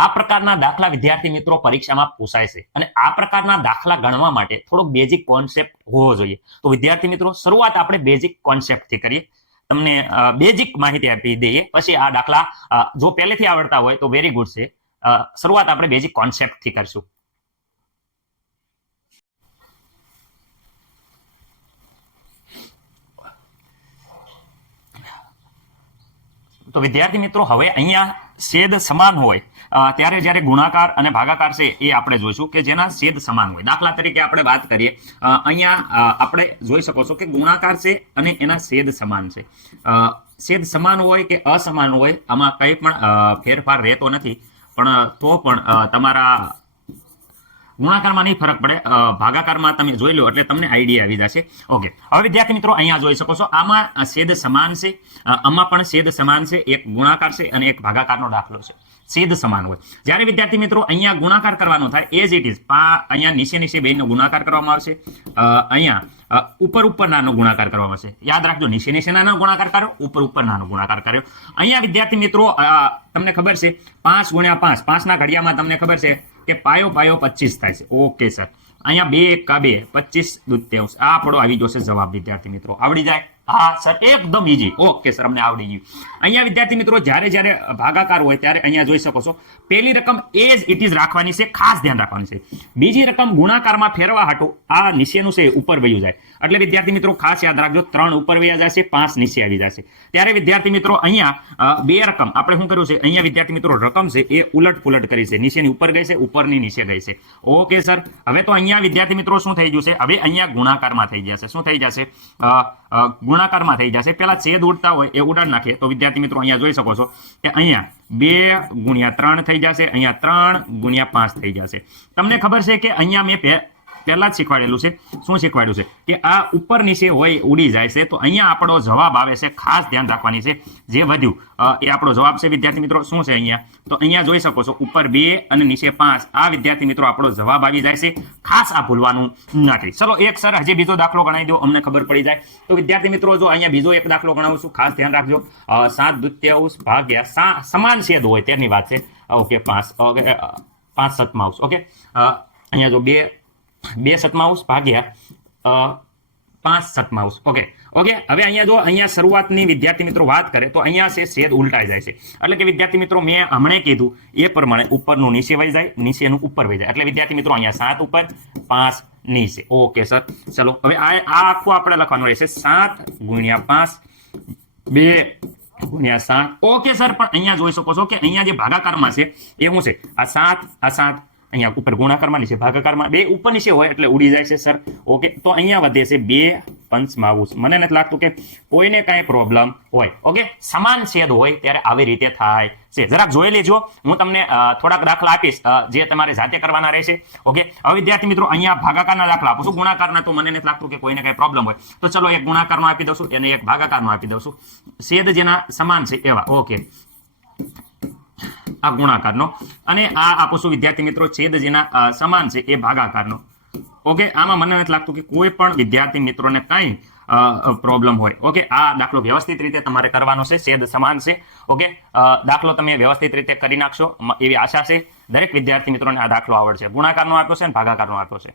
આ પ્રકારના દાખલા વિદ્યાર્થી મિત્રો પરીક્ષામાં પૂછાય છે અને આ પ્રકારના દાખલા ગણવા માટે થોડો બેઝિક કોન્સેપ્ટ હોવો જોઈએ. તો વિદ્યાર્થી મિત્રો શરૂઆત આપણે બેઝિક કોન્સેપ્ટથી કરીએ. તમને બેઝિક માહિતી આપી દઈએ, પછી આ દાખલા જો પહેલેથી આવડતા હોય તો વેરી ગુડ છે. શરૂઆત આપણે બેઝિક કોન્સેપ્ટથી કરશું. તો વિદ્યાર્થી મિત્રો હવે અહીંયા છેદ સમાન હોય ત્યારે જ્યારે ગુણાકાર અને ભાગાકાર છે એ આપણે જોઈશું કે જેના છેદ સમાન હોય. દાખલા તરીકે આપણે વાત કરીએ, અહીંયા આપણે જોઈ શકો છો કે ગુણાકાર છે અને એના છેદ સમાન છે. છેદ સમાન હોય કે અસમાન હોય આમાં કંઈ પણ ફેરફાર રહેતો નથી, પણ તો પણ તમારા ગુણાકારમાં નહીં ફરક પડે, ભાગાકારમાં તમે જોઈ લો એટલે તમને આઈડિયા આવી જશે. ઓકે, હવે વિદ્યાર્થી મિત્રો અહીંયા જોઈ શકો છો આમાં છેદ સમાન છે, આમાં પણ છેદ સમાન છે. એક ગુણાકાર છે અને એક ભાગાકારનો દાખલો છે. છેદ સમાન હોય જ્યારે વિદ્યાર્થી મિત્રો અહીંયા ગુણાકાર કરવાનો થાય એઝ ઇટ ઇઝ અહીંયા નીચે નીચે બેનો ગુણાકાર કરવામાં આવશે, અહીંયા ઉપર નાનો ગુણાકાર કરવામાં આવશે. યાદ રાખજો, નીચે નીચે નાનો ગુણાકાર કર્યો, ઉપર નાનો ગુણાકાર કર્યો. અહીંયા વિદ્યાર્થી મિત્રો તમને ખબર છે 5 ગુણ્યા 5, 5 ના ઘડિયામાં તમને ખબર છે કે પાયો 25 થાય છે. ઓકે સર, અહીંયા 2 એકા 2, 25 દૂત્યાંશ. આ આપણો આવી જશે જવાબ વિદ્યાર્થી મિત્રો. આવડી જાય? હા સર, એકદમ ઈઝી. ઓકે સર, અમને આવડી ગયું. અહીંયા વિદ્યાર્થી મિત્રો જ્યારે ભાગાકાર હોય ત્યારે અહીંયા જોઈ શકો છો પહેલી રકમ એઝ ઇટ ઇઝ રાખવાની છે, ખાસ ધ્યાન રાખવાની છે. બીજી રકમ ગુણાકારમાં ફેરવા હાટું આ નીચેનું છે ઉપર વયું જાય. એટલે વિદ્યાર્થી મિત્રો ખાસ યાદ રાખજો, 3 ઉપર વયા જશે, 5 નીચે આવી જશે. ત્યારે વિદ્યાર્થી મિત્રો અહીંયા બે રકમ આપણે શું કર્યું છે, અહીંયા વિદ્યાર્થી મિત્રો રકમ છે એ ઉલટ પુલટ કરી છે. નીચેની ઉપર ગઈ છે, ઉપરની નીચે ગઈ છે. ઓકે સર, હવે તો અહીંયા વિદ્યાર્થી મિત્રો શું થઈ ગયું છે, હવે અહીંયા ગુણાકારમાં થઈ જશે. શું થઈ જશે? ગુણાકારમાં થઈ જશે. પેલા છેદ ઉડતા હોય એ ઉડાડ નાખીએ તો વિદ્યાર્થી મિત્રો અહીંયા જોઈ શકો છો કે અહીંયા 2 ગુણ્યા 3 થઈ જશે, અહીંયા 3 ગુણ્યા 5 થઈ જશે. તમને ખબર છે કે અહીંયા મેં પહેલા જ શીખવાડેલું છે. શું શીખવાડ્યું છે કે આ ઉપર નીચે હોય ઉડી જાય છે. તો અહીંયા આપણો જવાબ આવે છે, ખાસ ધ્યાન રાખવાની છે. જે વધ્યું એ આપણો જવાબ છે વિદ્યાર્થી મિત્રો. શું છે અહીંયા? તો અહીંયા જોઈ શકો છો ઉપર 2 અને નીચે 5. આ વિદ્યાર્થી મિત્રો આપણો જવાબ આવી જાય છે. ખાસ આ ભૂલવાનું નથી. ચલો એક સર હજી બીજો દાખલો ગણાવી દો, અમને ખબર પડી જાય. તો વિદ્યાર્થી મિત્રો જો અહીંયા બીજો એક દાખલો ગણાવું છું, ખાસ ધ્યાન રાખજો. 7 દૂત્યાંશ ભાગ્યા સમાન છેદ હોય તેની વાત છે. Okay, 5 okay 5 સતમાઉસ. ઓકે, અહીંયા જો 2 સતમાઉસ ભાગ્યા 5 સતમાઉસ. ઓકે, હવે અહીંયા જો અહીંયા શરૂઆતની વિદ્યાર્થી મિત્રો વાત કરે તો અહીંયા છે છેદ ઉલટાઈ જાય છે. એટલે કે વિદ્યાર્થી મિત્રો મેં હમણાં કીધું એ પ્રમાણે ઉપરનું નીચે વહી જાય, નીચેનું ઉપર વહી જાય. એટલે વિદ્યાર્થી મિત્રો અહીંયા 7 ઉપર 5 નીચે. ઓકે સર, ચલો હવે આ આખું આપણે લખવાનું રહેશે 7 ગુણ્યા 5 2 ગુણ્યા 7. ઓકે સર, પણ અહીંયા જોઈ શકો છો કે અહીંયા જે ભાગાકારમાં છે એ શું છે, આ 7 અહીંયા ઉપર ગુણાકારમાં નીચે ભાગાકારમાં 2 ઉપર નીચે હોય એટલે ઉડી જાય છે સર. ઓકે, તો અહીંયા વધે છે 2 પંચમાઉસ. મને નથી લાગતું કે કોઈને કાંઈ પ્રોબ્લેમ હોય. ઓકે, સમાન છેદ હોય ત્યારે આવી રીતે થાય છે. જરાક જોઈ લેજો, હું તમને થોડાક દાખલા આપીશ જે તમારે જાતે કરવાના રહેશે. ઓકે, હવે વિદ્યાર્થી મિત્રો અહીંયા ભાગાકારના દાખલા આપું છું, ગુણાકારના તો મને નથી લાગતું કે કોઈને કાંઈ પ્રોબ્લેમ હોય. તો ચલો એક ગુણાકારનો આપી દઉં છું અને એક ભાગાકારનો આપી દઉં છું. છેદ જેના સમાન છે એવા. ઓકે, આ ગુણાકારનો અને આ આપું છું વિદ્યાર્થી મિત્રો છેદ જેના સમાન છે એ ભાગાકારનો. ઓકે, આમાં મને નથી લાગતું કે કોઈ પણ વિદ્યાર્થી મિત્રોને કાંઈ પ્રોબ્લેમ હોય. ઓકે, આ દાખલો વ્યવસ્થિત રીતે તમારે કરવાનો છે, છેદ સમાન છે. ઓકે, દાખલો તમે વ્યવસ્થિત રીતે કરી નાખશો એવી આશા છે. દરેક વિદ્યાર્થી મિત્રોને આ દાખલો આવડશે. ગુણાકારનો આપ્યો છે અને ભાગાકારનો આપ્યો છે.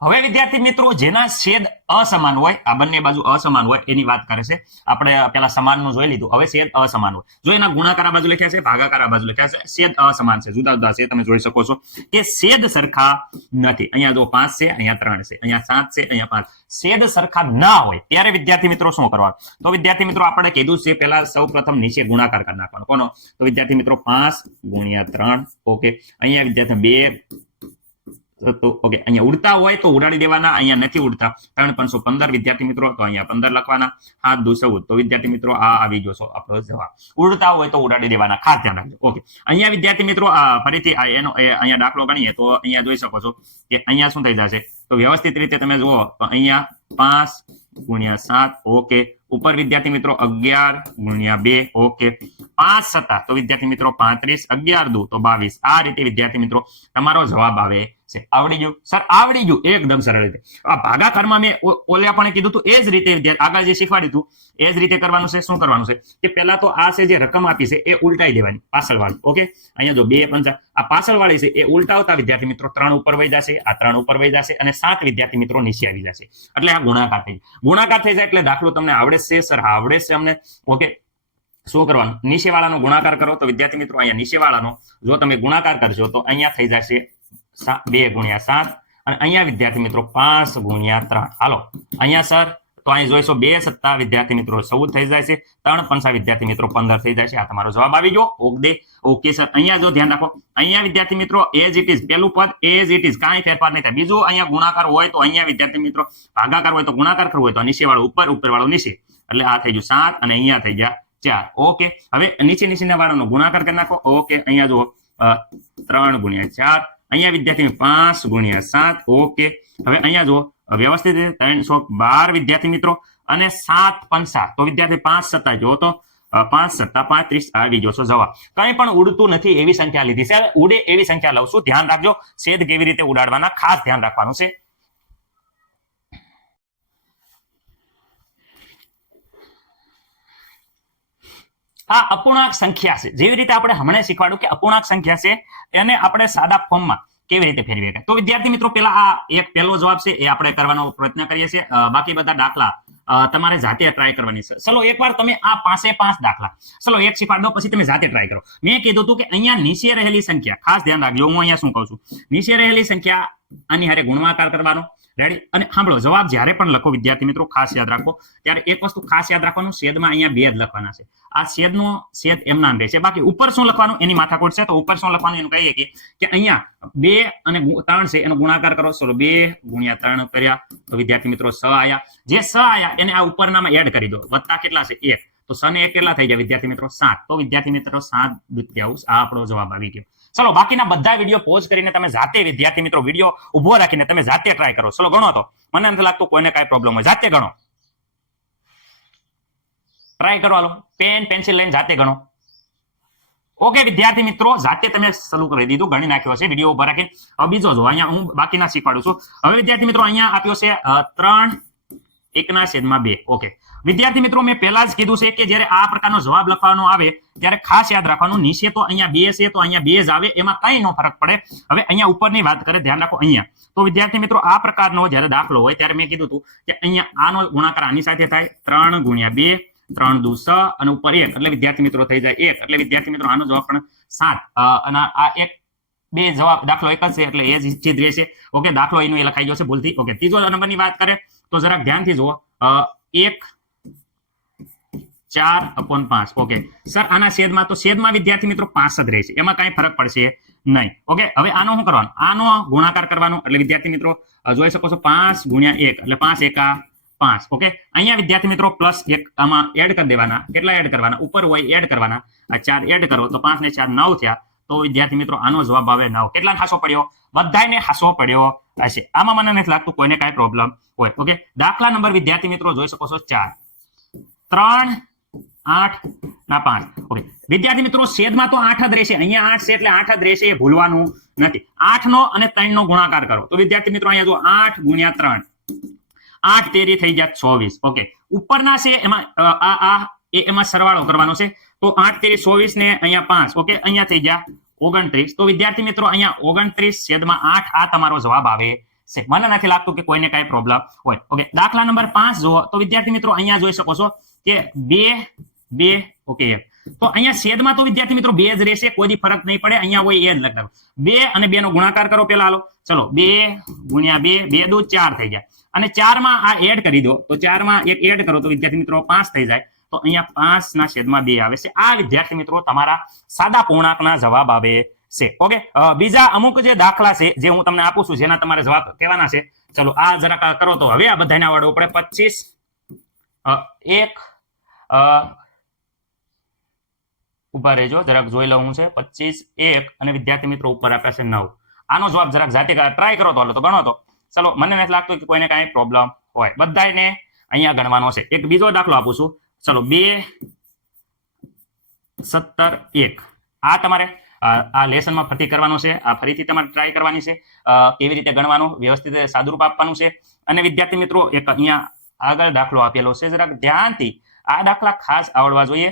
હવે વિદ્યાર્થી મિત્રો જેના છેદ અસમાન હોય, આ બંને બાજુ અસમાન હોય એની વાત કરે છે. આપણે પેલા સમાનનું જોઈ લીધું, હવે છેદ અસમાન હોય. જો એના ગુણાકાર આ બાજુ લખ્યા છે, ભાગાકાર આ બાજુ લખ્યા છે, છેદ અસમાન છે, જુદા જુદા છે. તમે જોઈ શકો છો કે છેદ સરખા નથી. અહીંયા જો 5 છે, અહીંયા 3 છે, અહીંયા 7 છે, અહીંયા 5. છેદ સરખા ના હોય ત્યારે વિદ્યાર્થી મિત્રો શું કરવાનું? તો વિદ્યાર્થી મિત્રો આપણે કીધું છે પહેલા સૌપ્રથમ નીચે ગુણાકાર કરી નાખવાનો. કોનો? તો વિદ્યાર્થી મિત્રો 5 ગુણ્યા 3. ઓકે, અહીંયા વિદ્યાર્થી 2 તો ઓકે, અહીંયા ઉડતા હોય તો ઉડાડી દેવાના, અહીંયા નથી ઉડતા. 3 515 વિદ્યાર્થી મિત્રો, તો અહીંયા 15 લખવાના. 7 દુ 14. તો વિદ્યાર્થી મિત્રો આ આવી ગયો છો આપણો જવાબ. ઉડતા હોય તો ઉડાડી દેવાના, ખાસ ધ્યાન રાખજો. ઓકે, અહીંયા વિદ્યાર્થી મિત્રો ફરીથી એનો અહીંયા દાખલો ગણીએ તો અહીંયા જોઈ શકો છો કે અહીંયા શું થઈ જશે. તો વ્યવસ્થિત રીતે તમે જુઓ તો અહીંયા 5 ગુણ્યા 7. ઓકે, ઉપર વિદ્યાર્થી મિત્રો 11 ગુણ્યા 2. ઓકે, 5 7 તો વિદ્યાર્થી મિત્રો 35, 11 દુ તો 22. આ રીતે વિદ્યાર્થી મિત્રો તમારો જવાબ આવે છે. આવડી ગયું સર? આવડી ગયું એકદમ સરળ રીતે. આ ભાગાકારમાં મેં ઓલા પણ કીધું હતું એ જ રીતે આગળ જે શીખવાડ્યું હતું એ જ રીતે કરવાનું છે. શું કરવાનું છે કે પહેલા તો આ છે જે રકમ આપી છે એ ઉલટાઈ દેવાની પાછળવાળી. ઓકે, અહીંયા જો 2 5 આ પાછળવાળી છે એ ઉલટાવતા વિદ્યાર્થી મિત્રો 3 ઉપર વહી જશે, આ 3 ઉપર વહી જશે અને 7 વિદ્યાર્થી મિત્રો નીચે આવી જશે. એટલે આ ગુણાકાર થઈ જાય. ગુણાકાર થઈ જાય એટલે દાખલો તમને આવડે છે સર? આવડે છે અમને. ઓકે, શું કરવાનું? નીચેવાળાનો ગુણાકાર કરો તો વિદ્યાર્થી મિત્રો અહીંયા નીચેવાળાનો જો તમે ગુણાકાર કરશો તો અહીંયા થઈ જશે 2 ગુણ્યા 7 અને અહીંયા વિદ્યાર્થી મિત્રો 5 ગુણ્યા 3. હાલો અહીંયા સર તો અહીં જોઈશો 2 સત્તા વિદ્યાર્થી મિત્રો 14 થઈ જાય છે, 3 પંચા વિદ્યાર્થી મિત્રો 15 થઈ જાય છે. આ તમારો જવાબ આવી ગયો. Okay sir. અહીંયા જો ધ્યાન રાખો, અહીંયા વિદ્યાર્થી મિત્રો એઝ ઇટ ઇઝ પેલું પદ એઝ ઇટ ઇઝ કાંઈ ફેરફાર નહીં થાય. બીજું અહીંયા ગુણાકાર હોય તો અહીંયા વિદ્યાર્થી મિત્રો ભાગાકાર હોય તો ગુણાકાર કરવો હોય તો નીચેવાળો ઉપર, ઉપરવાળો નીચે. એટલે આ થઈ ગયું 7 અને અહીંયા થઈ ગયા 4. ઓકે, હવે નીચેના વાળાનો ગુણાકાર કરી નાખો. ઓકે, અહીંયા જુઓ 3 ગુણ્યા 4, અહીંયા વિદ્યાર્થી 5 ગુણ્યા 7. ઓકે, હવે અહીંયા જુઓ વ્યવસ્થિત રીતે 312 વિદ્યાર્થી મિત્રો અને 7 પંચા તો વિદ્યાર્થી 5 સત્તા જો તો 5 સત્તા 35 આવી ગયો છો જવાબ. કંઈ પણ ઉડતું નથી એવી સંખ્યા લીધી છે. ઉડે એવી સંખ્યા લઉં છું. ધ્યાન રાખજો, છેદ કેવી રીતે ઉડાડવાના ખાસ ધ્યાન રાખવાનું છે. આ અપૂર્ણાંક સંખ્યા છે. જેવી રીતે આપણે હમણાં શીખવાડ્યું કે અપૂર્ણાંક સંખ્યા છે એને આપણે સાદા ફોર્મમાં કેવી રીતે ફેરવી શકાય. તો વિદ્યાર્થી મિત્રો પેલા આ એક પહેલો જવાબ છે એ આપણે કરવાનો પ્રયત્ન કરીએ છીએ. બાકી બધા દાખલા તમારે જાતે ટ્રાય કરવાની છે. ચલો એકવાર તમે આ 5 દાખલા ચલો એક શીખવાડ દો, પછી તમે જાતે ટ્રાય કરો. મેં કીધું હતું કે અહીંયા નીચે રહેલી સંખ્યા ખાસ ધ્યાન રાખજો. હું અહીંયા શું કહું છું, નીચે રહેલી સંખ્યા આની હારે ગુણાકાર કરવાનો. રેડી? અને સાંભળો, જવાબ જ્યારે પણ લખો વિદ્યાર્થી મિત્રો ખાસ યાદ રાખો ત્યારે એક વસ્તુ ખાસ યાદ રાખવાનું, છેદમાં અહીંયા 2 જ લખવાના છે. આ છેદનો છેદ એમ નામ રહેશે. બાકી ઉપર શું લખવાનું એની માથાકૂટ છે. તો ઉપર શું લખવાનું એનું કહીએ કે અહીંયા 2 અને 3 છે એનો ગુણાકાર કરો. ચલો 2 ગુણ્યા 3 કર્યા તો વિદ્યાર્થી મિત્રો 6 આયા. જે 6 આયા એને આ ઉપરનામાં એડ કરી દો. વત્તા કેટલા છે 1, તો 6 ને 1 કેટલા થઈ ગયા વિદ્યાર્થી મિત્રો 7. તો વિદ્યાર્થી મિત્રો 7/2 આ આપણો જવાબ આવી ગયો. ચલો બાકીના બધા વિડીયો પોઝ કરીને તમે જાતે વિદ્યાર્થી મિત્રો વિડીયો ઉભો રાખીને તમે જાતે ટ્રાય કરો. ચલો ગણો. તો મને નથી લાગતું કોઈને કાંઈ પ્રોબ્લેમ હોય. જાતે ગણો, ટ્રાય કરો. હાલો પેન પેન્સિલ લઈને જાતે ગણો. ઓકે વિદ્યાર્થી મિત્રો જાતે તમે શરૂ કરી દીધું, ગણી નાખ્યો છે વિડીયો ઉભા રાખીને. હવે બીજો જો અહીંયા હું બાકીના શીખવાડું છું. હવે વિદ્યાર્થી મિત્રો અહીંયા આપ્યો છે 3/1/2. ઓકે વિદ્યાર્થી મિત્રો મેં પહેલા જ કીધું છે કે જ્યારે આ પ્રકારનો જવાબ લખવાનો આવે ત્યારે ખાસ યાદ રાખવાનું, નીચે તો અહીંયા 2 છે તો અહીંયા 2 જ આવે, એમાં કંઈ નો ફરક પડે. હવે અહીંયા ઉપરની વાત કરે ધ્યાન રાખો. અહીંયા તો વિદ્યાર્થી મિત્રો આ પ્રકારનો જ્યારે દાખલો હોય ત્યારે મેં કીધું હતું કે અહીંયા આનો ગુણાકાર આની સાથે થાય 3 ગુણ્યા 2, 3 દુ 6 અને ઉપર 1 એટલે વિદ્યાર્થી મિત્રો થઈ જાય 1. એટલે વિદ્યાર્થી મિત્રો આનો જવાબ પણ 7. અને આ એક 2 જવાબ દાખલો એક જ છે એટલે એ જ ચીજ રહેશે. ઓકે, દાખલો એનો એ લખાઈ ગયો છે ભૂલથી. ઓકે, ત્રીજો નંબરની વાત કરે તો જરાક ધ્યાનથી જુઓ. 1/4/5. ઓકે સર આના છેદમાં તો છેદમાં વિદ્યાર્થી મિત્રો 5 જ રહેશે, એમાં કાંઈ ફરક પડશે નહીં. ઓકે, હવે આનો શું કરવાનું? આનો ગુણાકાર કરવાનો. એટલે વિદ્યાર્થી મિત્રો જોઈ શકો છો 5 ગુણ્યા 1 એટલે 5 એકા 5. ઓકે, અહીંયા વિદ્યાર્થી મિત્રો +1 આમાં એડ કરી દેવાના. કેટલા એડ કરવાના? ઉપર હોય એડ કરવાના. આ 4 એડ કરો તો 5 ને 4 9 થયા. તો વિદ્યાર્થી મિત્રો આનો જવાબ આવે 9. કેટલાને હાસો પડ્યો? બધાને હાસો પડ્યો હશે. આમાં મને નથી લાગતું કોઈને કાંઈ પ્રોબ્લેમ હોય. ઓકે, દાખલા નંબર વિદ્યાર્થી મિત્રો જોઈ શકો છો 4, 3, 8 ના 5. ઓકે વિદ્યાર્થી મિત્રો છેદમાં તો 8 જ રહેશે. અહીંયા 8 છે એટલે 8 જ રહેશે, એ ભૂલવાનું નથી. 8 નો અને 3 નો ગુણાકાર કરો તો વિદ્યાર્થી મિત્રો અહીંયા જો 8 ગુણ્યા 3, 8 તેરી થઈ જાય 24. ઓકે, ઉપરના છે એમાં એમાં સરવાળો કરવાનો છે. તો 8 તેરી 24 ને અહીંયા 5. ઓકે, અહીંયા થઈ ગયા 29. તો વિદ્યાર્થી મિત્રો અહીંયા 29/8 આ તમારો જવાબ આવે છે. મને નથી લાગતું કે કોઈને કાંઈ પ્રોબ્લેમ હોય. ઓકે, દાખલા નંબર 5 જુઓ તો વિદ્યાર્થી મિત્રો અહીંયા જોઈ શકો છો કે 2, 2. ઓકે, તો અહીંયા છેદમાં તો વિદ્યાર્થી મિત્રો 2 જ રહેશે, કોઈ ફરક નહીં પડે. અહીંયા હોય એ જ લખવાનું. 2 અને 2 નો ગુણાકાર કરો પેલા. હાલો ચલો 2 ગુણ્યા 2, 2 દુ 4 થઈ જાય. અને 4 માં આ એડ કરી દો તો 4 માં 1 એડ કરો તો વિદ્યાર્થી મિત્રો 5 થઈ જાય. તો અહીંયા 5 ના છેદમાં 2 આવે છે. આ વિદ્યાર્થી મિત્રો તમારા સાદા પૂર્ણાંકના જવાબ આવે છે. ઓકે, બીજા અમુક જે દાખલા છે જે હું તમને આપું છું જેના તમારે જવાબ કહેવાના છે. ચલો આ જરાક કરો તો હવે આ બધાને આવડવું પડે. 25 1 ઉભા રહેજો જરાક જોઈ લઉં હું છે. 25 1 અને વિદ્યાર્થી મિત્રો ઉપર આપ્યા છે 9. આનો જવાબ જરાક જાતે ટ્રાય કરો તો ગણો તો. ચલો મને નથી લાગતું કે કોઈને કાંઈ પ્રોબ્લેમ હોય. બધાને અહીંયા ગણવાનો છે. એક બીજો દાખલો આપું છું. ચલો 2 17 1. આ તમારે આ લેસનમાં ફરીથી કરવાનો છે, આ ફરીથી તમારે ટ્રાય કરવાની છે, કેવી રીતે ગણવાનું, વ્યવસ્થિત સાદુરૂપ આપવાનું છે. અને વિદ્યાર્થી મિત્રો એક અહીંયા આગળ દાખલો આપેલો છે, જરાક ધ્યાનથી આ દાખલા ખાસ આવડવા જોઈએ.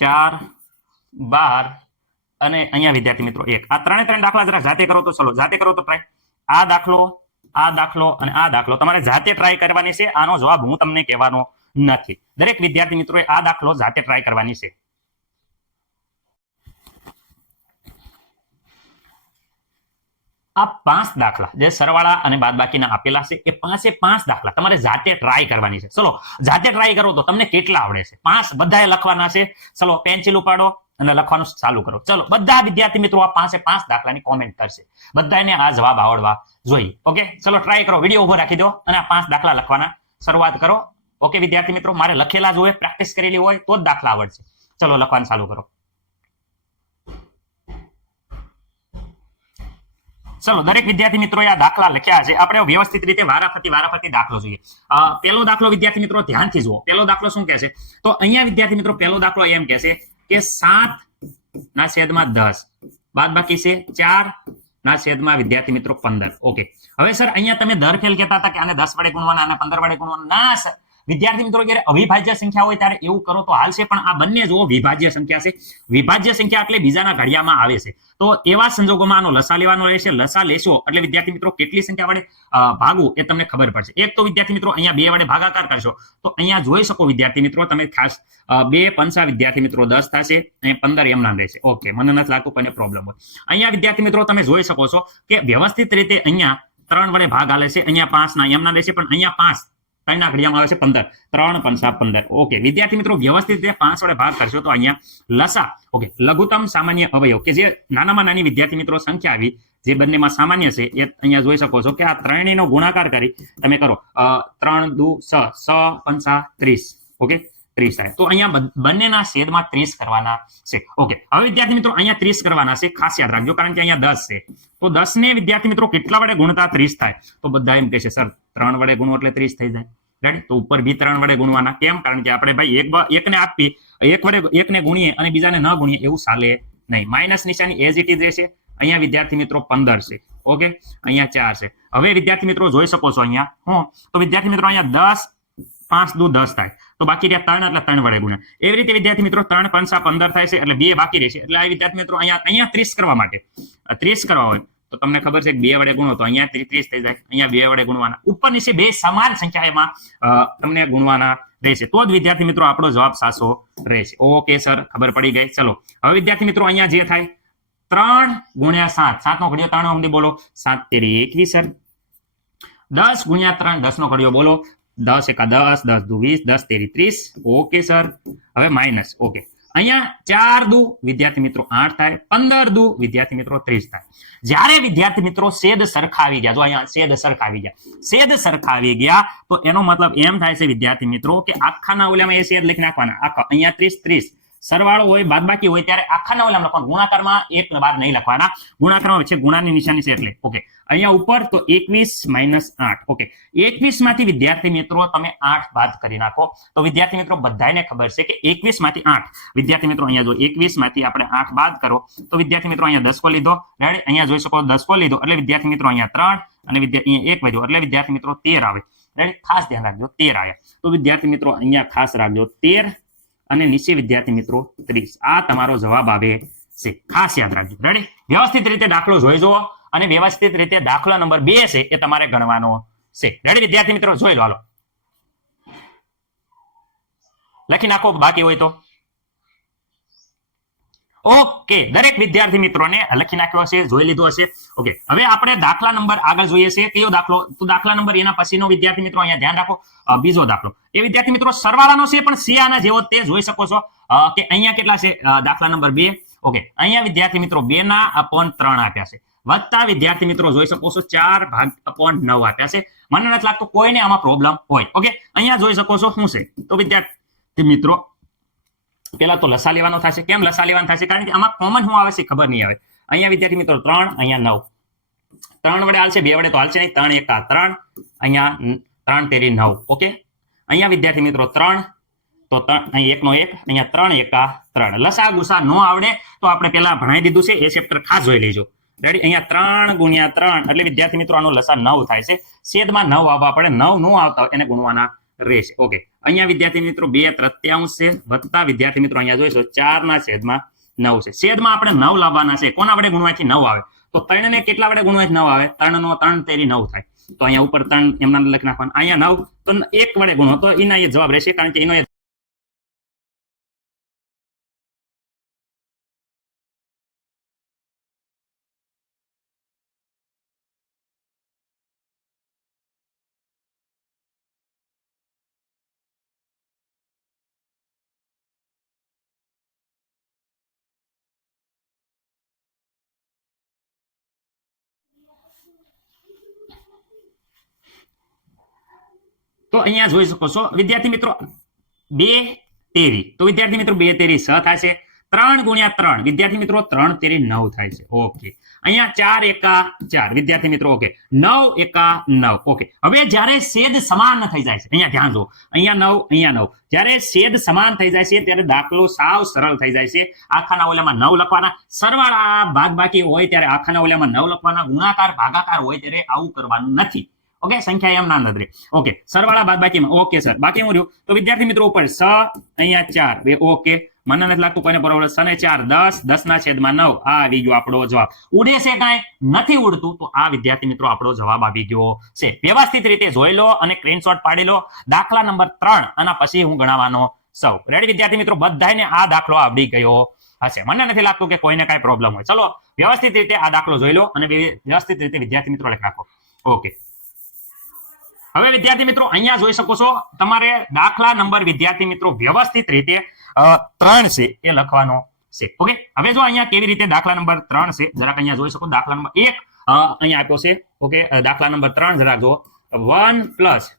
4 12 અને અહીંયા વિદ્યાર્થી મિત્રો 1. આ ત્રણ દાખલા જરા જાતે કરો તો ચલો જાતે કરો તો ટ્રાય. આ દાખલો અને આ દાખલો તમારે જાતે ટ્રાય કરવાની છે. આનો જવાબ હું તમને કહેવાનો નથી. દરેક વિદ્યાર્થી મિત્રોએ આ દાખલો જાતે ટ્રાય કરવાની છે. આ 5 દાખલા જે સરવાળા અને બાદબાકીના આપેલા છે એ 5 દાખલા તમારે જાતે ટ્રાય કરવાની છે. ચલો જાતે ટ્રાય કરો તો તમને કેટલા આવડે છે? 5 બધાએ લખવાના છે. ચલો પેન્સિલ ઉપાડો અને લખવાનું ચાલુ કરો. ચલો બધા વિદ્યાર્થી મિત્રો આ 5 દાખલાની કોમેન્ટ કરશે. બધાને આ જવાબ આવડવા જોઈએ. ઓકે ચલો ટ્રાય કરો, વિડીયો ઉભો રાખી દો અને આ 5 દાખલા લખવાના શરૂઆત કરો. ઓકે વિદ્યાર્થી મિત્રો, મારે લખેલા જ હોય, પ્રેક્ટિસ કરેલી હોય તો જ દાખલા આવડશે. ચલો લખવાનું ચાલુ કરો. ચલો દરેક વિદ્યાર્થી મિત્રોએ આ દાખલા લખ્યા છે. આપણે વ્યવસ્થિત રીતે વારાફરતી દાખલો જોઈએ. પહેલો દાખલો વિદ્યાર્થી મિત્રો ધ્યાનથી જુઓ. પહેલો દાખલો શું કહે છે? તો અહીંયા વિદ્યાર્થી મિત્રો પહેલો દાખલો એમ કહે છે કે 7/10 બાદબાકી છે 4/, વિદ્યાર્થી મિત્રો 15. ઓકે હવે સર અહીંયા તમે દર ફેલ કહેતા હતા કે આને 10 વડે ગુણવાના અને 15 વડે ગુણવાના. ના સર, વિદ્યાર્થી મિત્રો જ્યારે અવિભાજ્ય સંખ્યા હોય ત્યારે એવું કરો તો હાલશે, પણ આ બંને જુઓ વિભાજ્ય સંખ્યા છે. વિભાજ્ય સંખ્યા એટલે બીજાના ઘડિયામાં આવે છે. તો એવા સંજોગોમાં આનો લસા લેવાનો રહેશે. લસા લેશો એટલે વિદ્યાર્થી મિત્રો કેટલી સંખ્યા વડે ભાગવું એ તમને ખબર પડશે. એક તો વિદ્યાર્થી મિત્રો અહીંયા 2 વડે ભાગાકાર કરશો તો અહીંયા જોઈ શકો વિદ્યાર્થી મિત્રો તમે ખાસ 2 પંચા વિદ્યાર્થી મિત્રો 10 થશે અને 15 એમ નામ રહેશે. ઓકે મને નથી લાગતું કોઈને પ્રોબ્લેમ હોય. અહીંયા વિદ્યાર્થી મિત્રો તમે જોઈ શકો છો કે વ્યવસ્થિત રીતે અહીંયા 3 વડે ભાગ આલે છે, અહીંયા 5 ના એમ નામ રહેશે, પણ અહીંયા 5 3 ઘડિયામાં આવે છે 15. 3 પંચા 15. ઓકે વિદ્યાર્થી મિત્રો વ્યવસ્થિત રીતે 5 વડે ભાગ કરશો તો અહીંયા લસા, ઓકે લઘુત્તમ સામાન્ય અવયવ કે જે નાનામાં નાની વિદ્યાર્થી મિત્રો સંખ્યા આવી જે બંનેમાં સામાન્ય છે એ અહીંયા જોઈ શકો છો કે આ ત્રણેયનો ગુણાકાર કરી તમે કરો 3 દુ 6 6 પંચા 30. ઓકે 30 થાય. તો અહીંયા બંનેના છેદમાં 30 કરવાના છે. ઓકે હવે વિદ્યાર્થી મિત્રો અહીંયા 30 કરવાના છે. ખાસ યાદ રાખજો કારણ કે અહીંયા 10 છે. તો 10 ને વિદ્યાર્થી મિત્રો કેટલા વડે ગુણતા 30 થાય? તો બધા એમ કહે છે સર 3 વડે ગુણો એટલે 30 થઈ જાય. રાઈટ? તો ઉપર બી 3 વડે ગુણવાના. કેમ? કારણ કે આપણે ભાઈ એકને આપી એકને ગુણીએ અને બીજાને ન ગુણીએ એવું ચાલે નહીં. માઇનસ નિશાની એઝ ઇટ ઇઝ રહેશે. અહીંયા વિદ્યાર્થી મિત્રો 15 છે. ઓકે અહીંયા 4 છે. હવે વિદ્યાર્થી મિત્રો જોઈ શકો છો અહીંયા તો વિદ્યાર્થી મિત્રો અહીંયા 10 5 દુ 10 થાય. તો બાકી રહ્યા 3 એટલે 3 વડે ગુણ્યા. એવી રીતે વિદ્યાર્થી મિત્રો 3 પંચા 15 થાય છે એટલે 2 બાકી રહેશે. એટલે આ વિદ્યાર્થી મિત્રો અહીંયા 30 કરવા માટે 30 કરવા હોય તો તમને ખબર છે કે 2 વડે ગુણો તો અહીંયા 30 થઈ જાય. અહીંયા 2 વડે ગુણવાના. ઉપર નીચે 2 સમાન સંખ્યામાં તમને ગુણવાના રહેશે. તો જ વિદ્યાર્થી મિત્રો આપણો જવાબ સાચો રહેશે. ઓકે સર ખબર પડી ગઈ. ચલો હવે વિદ્યાર્થી મિત્રો અહીંયા જે થાય 3 ગુણ્યા 7, 7 નો ઘડિયો 3 ઊંધી બોલો 7 તેરી 21 સર. 10 ગુણ્યા 3, 10 નો ઘડિયો બોલો 10 એકા 10, 10 દુ 20, 10 તેરી 30. Okay sir. હવે માઇનસ. ઓકે અહીંયા 4 દુ વિદ્યાર્થી મિત્રો 8 થાય, 15 દુ વિદ્યાર્થી મિત્રો 30 થાય. જ્યારે વિદ્યાર્થી મિત્રો છેદ સરખા આવી ગયા, જો અહીંયા છેદ સરખા આવી ગયા તો એનો મતલબ એમ થાય છે વિદ્યાર્થી મિત્રો કે આખાના ઓલામાં એ છેદ લખી નાખવાના. આખા અહીંયા 30 સરવાળો હોય બાદબાકી હોય ત્યારે આખાના ઓલામાં લખવાનું. ગુણાકારમાં 1 બાર નહીં લખવાના. ગુણાકારમાં છે ગુણાની નિશાની છે એટલે. ઓકે અહીંયા ઉપર તો 21 - 8. ઓકે 21 માંથી વિદ્યાર્થી મિત્રો તમે 8 બાદ કરી નાખો તો વિદ્યાર્થી મિત્રો બધાને ખબર છે કે 21 માંથી 8 વિદ્યાર્થી મિત્રો અહીંયા જો 21 માંથી આપણે 8 બાદ કરો તો વિદ્યાર્થી મિત્રો અહીંયા 10 લીધો. રેડી? અહીંયા જોઈ શકો 10 લીધો એટલે વિદ્યાર્થી મિત્રો અહીંયા 3 અને વિદ્યાર્થી અહીંયા 1 વધ્યો એટલે વિદ્યાર્થી મિત્રો 13 આવે. રેડી? ખાસ ધ્યાન રાખજો 13 આવ્યા. તો વિદ્યાર્થી મિત્રો અહીંયા ખાસ રાખજો 13 અને નીચે વિદ્યાર્થી મિત્રો 30. આ તમારો જવાબ આવે છે. ખાસ યાદ રાખજો. રેડી? વ્યવસ્થિત રીતે દાખલો જોઈ જુઓ અને વ્યવસ્થિત રીતે દાખલા નંબર 2 છે એ તમારે ગણવાનો છે. રેડી વિદ્યાર્થી મિત્રો? જોઈ લો. હાલો લખી નાખો બાકી હોય તો. ઓકે દરેક વિદ્યાર્થી મિત્રોને લખી નાખ્યો હશે, જોઈ લીધો હશે. ઓકે હવે આપણે દાખલા નંબર આગળ જોઈએ છે. કયો દાખલો? તો દાખલા નંબર એના પછીનો વિદ્યાર્થી મિત્રો અહીંયા ધ્યાન રાખો બીજો દાખલો. એ વિદ્યાર્થી મિત્રો સરવાળાનો છે પણ સી આના જેવો તે જોઈ શકો છો કે અહીંયા કેટલા છે દાખલા નંબર 2. ઓકે અહીંયા વિદ્યાર્થી મિત્રો 2/3 આપ્યા છે વત્તા વિદ્યાર્થી મિત્રો જોઈ શકો છો 4/9 આપ્યા છે. મને નથી લાગતું કોઈને આમાં પ્રોબ્લેમ હોય. ઓકે અહીંયા જોઈ શકો છો શું છે તો વિદ્યાર્થી મિત્રો પેલા તો લસા લેવાનો થશે. કેમ લસા લેવાનો થશે? કારણ કે આમાં કોમન શું આવે છે ખબર નહીં આવે. અહીંયા વિદ્યાર્થી મિત્રો 3, અહીંયા 9. 3 વડે હાલશે, 2 વડે તો હાલશે નહીં. 3 એકા 3, અહીંયા 3 તેરી 9. ઓકે અહીંયા વિદ્યાર્થી મિત્રો 3 તો અહીં 1 નો 1, અહીંયા 3 એકા 3. લસા ગુસા ન આવડે તો આપણે પેલા ભણાવી દીધું છે, એ ચેપ્ટર ખાસ જોઈ લેજો. રેડી? અહીંયા 3 ગુણ્યા 3 એટલે વિદ્યાર્થી મિત્રો આનો લસા 9 થાય છે. છેદમાં 9 આવવા પડે, 9 નો આવતા એને ગુણવાના રહેશે. ઓકે, અહીંયા વિદ્યાર્થી મિત્રો 2/3 છે, વત્તા વિદ્યાર્થી મિત્રો અહીંયા જોઈશું 4 ના છેદમાં 9 છે. છેદમાં આપણે 9 લાવવાના છે. કોના વડે ગુણવાથી 9 આવે? તો 3 ને કેટલા વડે ગુણવાથી 9 આવે? 3 નો 3 તેરી 9 થાય. તો અહીંયા ઉપર 3 એમના લખી નાખવાના. અહીંયા 9 તો 1 વડે ગુણો તો એના એ જવાબ રહેશે, કારણ કે એનો તો અહીંયા જોઈ શકો છો વિદ્યાર્થી મિત્રો 2 તેરી, તો વિદ્યાર્થી મિત્રો 2 તેરી 6 થશે. 3 ગુણ્યા 3 વિદ્યાર્થી મિત્રો 3 તેરી 9 થાય છે. ઓકે, અહીંયા 4 એકા 4 વિદ્યાર્થી મિત્રો. ઓકે, 9 એકા 9. ઓકે, હવે જ્યારે છેદ સમાન થઈ જાય છે, અહીંયા ધ્યાન દો, અહીંયા 9 અહીંયા 9, જ્યારે છેદ સમાન થઈ જાય છે ત્યારે દાખલો સાવ સરળ થઈ જાય છે. આખાના ઓલામાં 9 લખવાના, સરવાળા બાદબાકી હોય ત્યારે આખાના ઓલામાં 9 લખવાના, ગુણાકાર ભાગાકાર હોય ત્યારે આવું કરવાનું નથી. ઓકે, સંખ્યા એમ ના નજરે. ઓકે, સરવાળા બાદબાકીમાં. ઓકે સર, બાકી હું રહ્યું? તો વિદ્યાર્થી મિત્રો ઉપર 6 અહીંયા 4. ઓકે, મને નથી લાગતું કોઈને બરોબર. 6 ને 4 10, 10 ના છેદમાં 9. આ આવી ગયો આપણો જવાબ. ઉડે છે કાંઈ નથી ઉડતું, તો આ વિદ્યાર્થી મિત્રો આપણો જવાબ આવી ગયો છે. વ્યવસ્થિત રીતે જોઈ લો અને સ્ક્રીનશોટ પાડી લો. દાખલા નંબર 3 અને પછી હું ગણાવવાનો સૌ. રેડી વિદ્યાર્થી મિત્રો? બધાને આ દાખલો આવડી ગયો હશે. મને નથી લાગતું કે કોઈને કાંઈ પ્રોબ્લેમ હોય. ચલો વ્યવસ્થિત રીતે આ દાખલો જોઈ લો અને વ્યવસ્થિત રીતે વિદ્યાર્થી મિત્રો લખી નાખો. ઓકે, હવે વિદ્યાર્થી મિત્રો અહીંયા જોઈ શકો છો, તમારે દાખલા નંબર વિદ્યાર્થી મિત્રો વ્યવસ્થિત રીતે 3 છે એ લખવાનો છે. ઓકે, હવે જો અહીંયા કેવી રીતે દાખલા નંબર 3 છે જરાક અહીંયા જોઈ શકો. દાખલા નંબર 1 અહીંયા આપ્યો છે. ઓકે, દાખલા નંબર 3 જરાક જો 1 +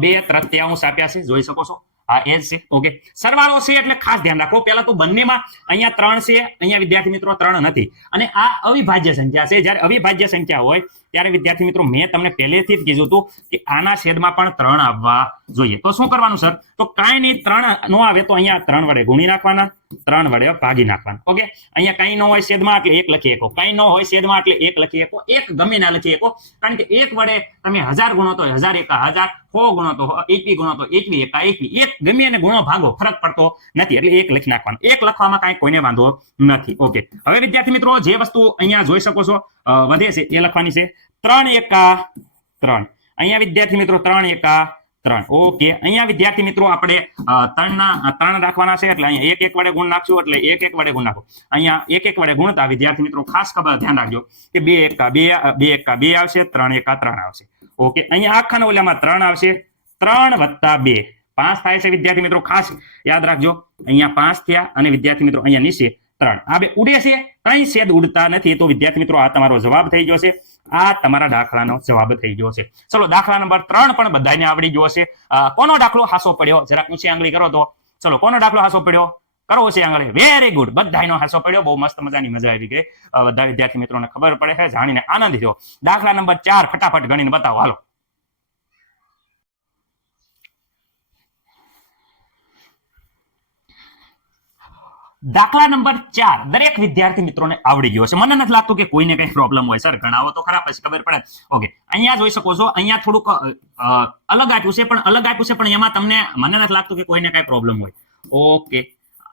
2/3 આપ્યા છે, જોઈ શકો છો. આ એ જ છે. ઓકે, સરવાળો છે એટલે ખાસ ધ્યાન રાખો. પહેલા તો બંનેમાં અહીંયા 3 છે, અહીંયા વિદ્યાર્થી મિત્રો 3 નથી, અને આ અવિભાજ્ય સંખ્યા છે. જ્યારે અવિભાજ્ય સંખ્યા હોય ત્યારે વિદ્યાર્થી મિત્રો મેં તમને પહેલેથી જ કીધું હતું કે આના છેદમાં પણ 3 આવવા જોઈએ. તો શું કરવાનું સર? તો કાંઈ નહીં, 3 નો આવે તો અહીંયા 3 વડે ગુણી નાખવાના, 3 વડે ભાગી નાખવાના. ઓકે, અહીંયા કંઈ ન હોય છેદમાં એટલે 1 લખી શકો, કંઈ ન હોય છેદમાં એટલે 1 લખી શકો, 1 ગમે ના લખી શકો, કારણ કે 1 વડે તમે 1000 ગુણો તો 1000 એકા 1000, 100 ગુણો તો 21 ગુણો તો 21 એકા 21, 1 ગમે એને ગુણો ભાગો ફરક પડતો નથી, એટલે 1 લખી નાખવાનું. 1 લખવામાં કાંઈ કોઈને વાંધો નથી. ઓકે, હવે વિદ્યાર્થી મિત્રો જે વસ્તુ અહીંયા જોઈ શકો છો વધે છે એ લખવાની છે. 3 એકા 3, અહીંયા વિદ્યાર્થી મિત્રો 3 એકા 3. ઓકે, અહીંયા વિદ્યાર્થી મિત્રો આપણે 3 રાખવાના છે, એટલે અહીંયા 1 1 વડે ગુણ નાખશું, એટલે 1 1 વડે ગુણ નાખો. અહીંયા 1 1 વડે ગુણતા વિદ્યાર્થી મિત્રો ખાસ ખબર ધ્યાન રાખજો કે 2 એકા 2, 2 એકા 2 આવશે, 3 એકા 3 આવશે. ઓકે, અહીંયા આખાના ઓલામાં 3 આવશે, 3 + 2 5 થાય છે. વિદ્યાર્થી મિત્રો ખાસ યાદ રાખજો, અહીંયા 5 થયા, અને વિદ્યાર્થી મિત્રો અહીંયા નીચે 3. આ બે ઉડે છે, કઈ છેદ ઉડતા નથી, તો વિદ્યાર્થી મિત્રો આ તમારો જવાબ થઈ ગયો છે. આ તમારા દાખલાનો જવાબ થઈ ગયો છે. ચલો દાખલા નંબર 3 પણ બધાને આવડી ગયો છે. કોનો દાખલો હાસો પડ્યો? જરાક ઊંચી આંગળી કરો તો. ચલો, કોનો દાખલો હાસો પડ્યો? કરો છે આંગળી. વેરી ગુડ, બધાનો હાસો પડ્યો. બહુ મસ્ત મજાની મજા આવી ગઈ. બધા વિદ્યાર્થી મિત્રોને ખબર પડે છે, જાણીને આનંદ થયો. દાખલા નંબર 4 ફટાફટ ગણીને બતાવો, હાલો. દાખલા નંબર 4 દરેક વિદ્યાર્થી મિત્રોને આવડી ગયો છે. મને નથી લાગતું કે કોઈને કઈ પ્રોબ્લેમ હોય. સર ગણાવો તો ખરા, પછી ખબર પડે. ઓકે, અહીંયા જોઈ શકો છો, અહીંયા થોડુંક અલગ આપ્યું છે, પણ એમાં તમને મને નથી લાગતું કે કોઈને કઈ પ્રોબ્લેમ હોય. ઓકે,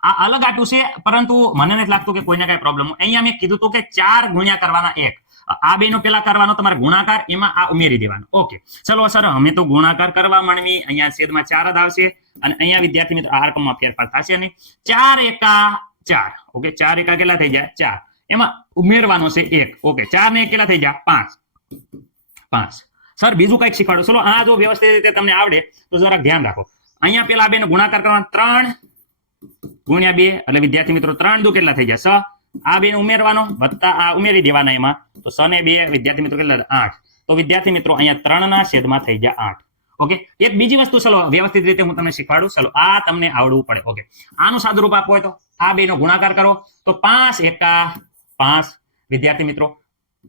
આ અલગ આપ્યું છે, પરંતુ મને નથી લાગતું કે કોઈને કઈ પ્રોબ્લેમ હોય. અહીંયા મેં કીધું હતું કે 4 ગુણ્યા કરવાના 1. આ બેનો પેલા કરવાનો તમારે ગુણાકાર, એમાં આ ઉમેરી દેવાનો. ઓકે, ચલો સર અમે તો ગુણાકાર કરવા માંડવી. અહીંયા છેદમાં 4 જ આવશે, અને અહીંયા વિદ્યાર્થી મિત્રો આ રકમમાં ફેરફાર થશે નહીં. 4 એકા 4. ઓકે, 4 એકા કેટલા થઈ જાય? 4. એમાં ઉમેરવાનો છે 1. ઓકે, 4 ને કેટલા થઈ જાય? 5. સર બીજું કઈક શીખવાડો. ચલો આ જો વ્યવસ્થિત રીતે તમને આવડે તો જરાક ધ્યાન રાખો. અહીંયા પેલા બેનો ગુણાકાર કરવાનો, 3 ગુણ્યા 2 એટલે વિદ્યાર્થી મિત્રો 3 દુ કેટલા થઈ જાય? 6. આ બેને ઉમેરવાનો, વત્તા આ ઉમેરી દેવાના એમાં, તો 6 ને 2 વિદ્યાર્થી મિત્રો કેટલા? 8. તો વિદ્યાર્થી મિત્રો અહીંયા 3 ના છેદમાં થઈ જાય 8. ઓકે, એક બીજી વસ્તુ ચલો વ્યવસ્થિત રીતે હું તમને શીખવાડું. ચલો આ તમને આવડવું પડે. ઓકે, આનું સાદુરૂપ આપવું હોય તો આ બેનો ગુણાકાર કરો, તો 5 એકા 5 વિદ્યાર્થી મિત્રો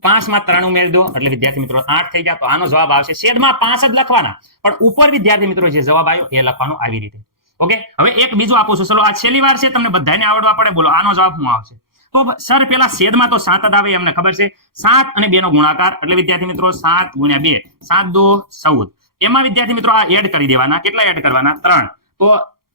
5 માં 3 ઉમેરી દો એટલે વિદ્યાર્થી મિત્રો 8 થઈ જાય. તો આનો જવાબ આવશે, છેદમાં 5 જ લખવાના, પણ ઉપર વિદ્યાર્થી મિત્રો જે જવાબ આવ્યો એ લખવાનો આવી રીતે. ઓકે, હવે એક બીજું આપું છું. ચલો આ છેલ્લી વાર છે, તમને બધાને આવડવા પડે. બોલો આનો જવાબ શું આવશે? તો સર પેલા છેદમાં તો 7 જ આવે એમને ખબર છે. 7 અને 2 નો ગુણાકાર એટલે વિદ્યાર્થી મિત્રો 7 × 2 7 દો 14. એમાં વિદ્યાર્થી મિત્રો આ એડ કરી દેવાના. કેટલા એડ કરવાના? 3. તો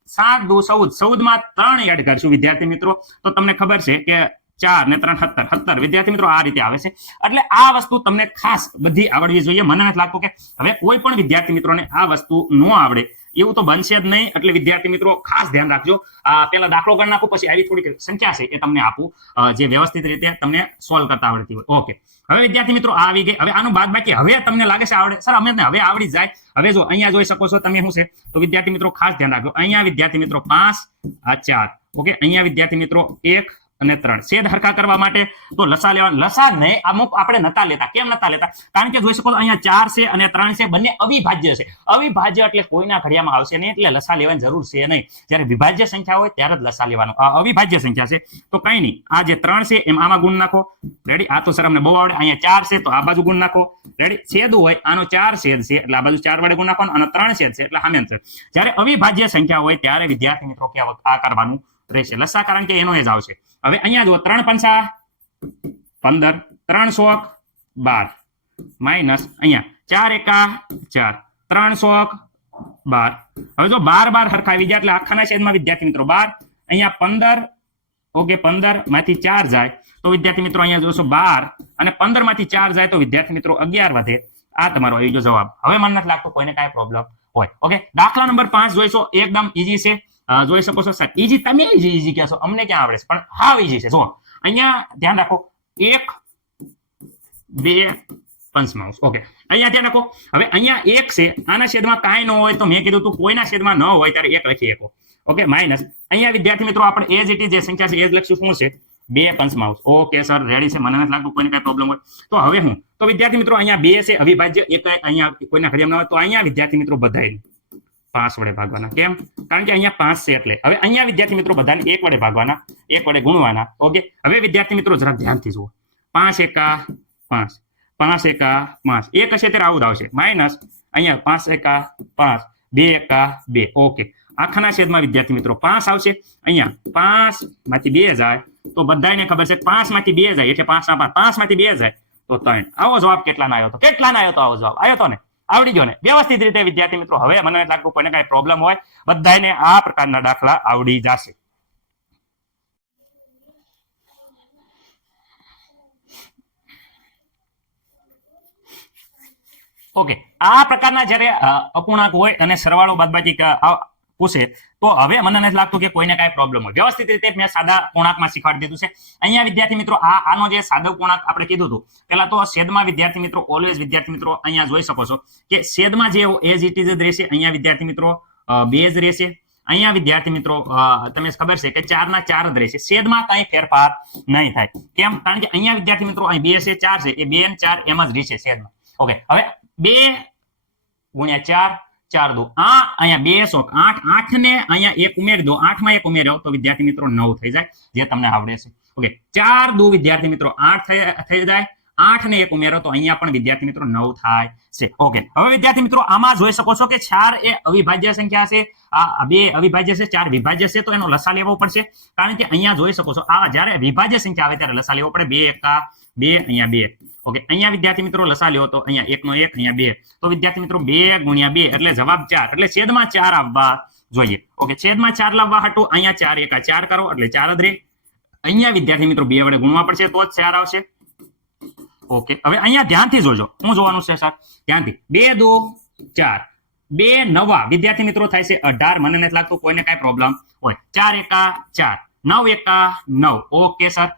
7 દો 14, 14 માં 3 એડ કરશું વિદ્યાર્થી મિત્રો, તો તમને ખબર છે કે 4 ને 3 17, 17 વિદ્યાર્થી મિત્રો આ રીતે આવે છે. એટલે આ વસ્તુ તમને ખાસ બધી આવડવી જોઈએ. મને નથી લાગતું કે હવે કોઈ પણ વિદ્યાર્થી મિત્રોને આ વસ્તુ ન આવડે એવું તો બનશે જ નહીં. એટલે વિદ્યાર્થી મિત્રો ખાસ ધ્યાન રાખજો. પેલા દાખલો કરી નાખું, પછી આવી થોડીક સંખ્યા છે એ તમને આપું જે વ્યવસ્થિત રીતે તમને સોલ્વ કરતા આવડતી હોય. ઓકે, હવે વિદ્યાર્થી મિત્રો આ આવી ગઈ. હવે આનું બાદ બાકી હવે તમને લાગે છે આવડે? સર અમે હવે આવડી જાય. હવે જો અહીંયા જોઈ શકો છો તમે શું છે, તો વિદ્યાર્થી મિત્રો ખાસ ધ્યાન રાખજો. અહીંયા વિદ્યાર્થી મિત્રો 5 આ 4. ઓકે, અહીંયા વિદ્યાર્થી મિત્રો 1 અને 3 છેદ હરખા કરવા માટે તો લસા લેવાનું. લસા નહીં અમુક આપણે નતા લેતા. કેમ નતા લેતા? કારણ કે જોઈ શકો અહીંયા 4 છે અને 3 છે, બંને અવિભાજ્ય છે. અવિભાજ્ય એટલે કોઈના ઘડિયામાં આવશે નહીં, એટલે લસા લેવાની જરૂર છે નહીં. જ્યારે વિભાજ્ય સંખ્યા હોય ત્યારે જ લસા લેવાનું. આ અવિભાજ્ય સંખ્યા છે તો કઈ નહીં. આ જે 3 છે એમ આમાં ગુણ નાખો. રેડી? આ તો સર અમને બહુ આવડે. અહીંયા 4 છે તો આ બાજુ ગુણ નાખો. રેડી? છેદ હોય આનો 4 છેદ છે એટલે આ બાજુ 4 વડે ગુણ નાખવાનો, અને 3 છેદ છે એટલે સામે છે. જ્યારે અવિભાજ્ય સંખ્યા હોય ત્યારે વિદ્યાર્થી મિત્રો આ કરવાનું રહેશે. લસા કારણ કે એનો જ આવશે. હવે અહીંયા જુઓ 3 પંચા 15, 3 ચોક 12 માઇનસ અહીંયા 4 એકા 4, 3 ચોક 12. હવે જો 12 હરખા આવી જાય એટલે આખાના છેદમાં વિદ્યાર્થી મિત્રો 12. અહીંયા 15. ઓકે, 15 માંથી 4 જાય તો વિદ્યાર્થી મિત્રો અહીંયા જોશો 12 અને 15 માંથી 4 જાય તો વિદ્યાર્થી મિત્રો 11 વધે. આ તમારો આવી ગયો જવાબ. હવે મને નથી લાગતું કોઈને કાંઈ પ્રોબ્લેમ હોય. ઓકે, દાખલા નંબર 5 જોઈશો. એકદમ ઈઝી છે. જોઈ શકો છો સર. ઈઝી તમે ઈઝી કહેશો, અમને ક્યાં આવડે છે, પણ હાવ ઈઝી છે. જો અહીંયા ધ્યાન રાખો 1 2 પંચમાંશ. ઓકે, અહીંયા ધ્યાન રાખો. હવે અહીંયા 1 છે, આના છેદમાં કાંઈ ન હોય તો મેં કીધું તું કોઈના છેદમાં ન હોય ત્યારે 1 લખી શકો. ઓકે, માઇનસ અહીંયા વિદ્યાર્થી મિત્રો આપણે એજ ઇટ ઇઝ જે સંખ્યા છે એ જ લખશું. શું છે? 2 પંચમાંશ. ઓકે સર, રેડી છે. મને નથી લાગતું કોઈને કાંઈ પ્રોબ્લેમ હોય. તો હવે હું તો વિદ્યાર્થી મિત્રો અહીંયા 2 છે અવિભાજ્ય, એક અહીંયા કોઈના ઘડિયામાં ન હોય તો અહીંયા વિદ્યાર્થી મિત્રો બધાય 5 વડે ભાગવાના. કેમ? કારણ કે અહીંયા 5 છે એટલે. હવે અહીંયા વિદ્યાર્થી મિત્રો બધાને 1 વડે ભાગવાના, 1 વડે ગુણવાના. ઓકે, હવે વિદ્યાર્થી મિત્રો જરા ધ્યાનથી જુઓ. 5 એકા 5, 5 એકા 5, 1 હશે ત્યારે આવું જ આવશે. માઇનસ અહીંયા 5 એકા 5, 2 એકા 2. ઓકે, આખાના છેદમાં વિદ્યાર્થી મિત્રો 5 આવશે. અહીંયા 5 માંથી 2 જાય તો બધાને ખબર છે 5 માંથી 2 જાય એટલે 5 ના 5 માંથી 2 જાય તો 3. આવો જવાબ કેટલાનો આવ્યો તો? કેટલાનો આવ્યો તો? આવો જવાબ આવ્યો તો ને? આવડી ગયો ને વ્યવસ્થિત રીતે વિદ્યાર્થી મિત્રો? હવે મને નથી લાગતું કોઈને કાંઈ પ્રોબ્લેમ હોય. બધાને આ પ્રકારના દાખલા આવડી જશે. ઓકે, આ પ્રકારના જ્યારે અપૂર્ણાંક હોય અને સરવાળો બાદબાકી પૂછે તો હવે મને નથી લાગતું કે કોઈને કાંઈ પ્રોબ્લેમ હોય. વ્યવસ્થિત રીતે મેં સાદા પૂર્ણાંકમાં શીખવાડી દીધું છે. અહીંયા વિદ્યાર્થી મિત્રો આનો જે સાદો પૂર્ણાંક આપણે કીધું હતું પેલા તો છેદમાં વિદ્યાર્થી મિત્રો ઓલવેઝ વિદ્યાર્થી મિત્રો અહીંયા જોઈ શકો છો કે છેદમાં જે એઝ ઇટ ઇઝ જ રહેશે. અહીંયા વિદ્યાર્થી મિત્રો 2 જ રહેશે. અહીંયા વિદ્યાર્થી મિત્રો તમને ખબર છે કે 4 ના 4 જ રહેશે. છેદમાં કાંઈ ફેરફાર નહીં થાય. કેમ? કારણ કે અહીંયા વિદ્યાર્થી મિત્રો અહીં 2 છે 4 છે, એ 2 અને 4 એમ જ રહેશે છેદમાં. ઓકે, હવે 2 ગુણ્યા 4, 4 દો અહીંયા 2 શોખ 8, 8 ને અહીંયા 1 ઉમેરી દો. 8 માં 1 ઉમેર્યો તો વિદ્યાર્થી મિત્રો 9 થઈ જાય, જે તમને આવડે છે. ઓકે, 4 દો વિદ્યાર્થી મિત્રો 8 થઈ જાય. 8 ને 1 ઉમેરો તો અહીંયા પણ વિદ્યાર્થી મિત્રો 9 થાય છે. ઓકે, હવે વિદ્યાર્થી મિત્રો આમાં જોઈ શકો છો કે 4 એ અવિભાજ્ય સંખ્યા છે, આ 2 અવિભાજ્ય છે, 4 વિભાજ્ય છે, તો એનો લસા લેવો પડશે. કારણ કે અહીંયા જોઈ શકો છો આ જ્યારે વિભાજ્ય સંખ્યા આવે ત્યારે લસા લેવો પડે. 2 એકા 2, અહીંયા 2. ઓકે, અહીંયા વિદ્યાર્થી મિત્રો લસા લેવો તો અહીંયા 1 નો 1, અહીંયા 2. તો વિદ્યાર્થી મિત્રો 2 ગુણ્યા 2 એટલે જવાબ 4. એટલે છેદમાં 4 આવવા જોઈએ. ઓકે, છેદમાં 4 લાવવા હાટું અહીંયા 4 એકા 4 કરો એટલે 4 જ રહે. અહીંયા વિદ્યાર્થી મિત્રો 2 વડે ગુણવા પડશે તો જ 4 આવશે. ઓકે, હવે અહીંયા ધ્યાનથી જોજો. શું જોવાનું છે સર? ધ્યાનથી. 2 દો 4, 2 નવા વિદ્યાર્થી મિત્રો થાય છે 18. મને નથી લાગતું કોઈને કાંઈ પ્રોબ્લેમ હોય. 4 એકા 4, 9 એકા 9. ઓકે સર,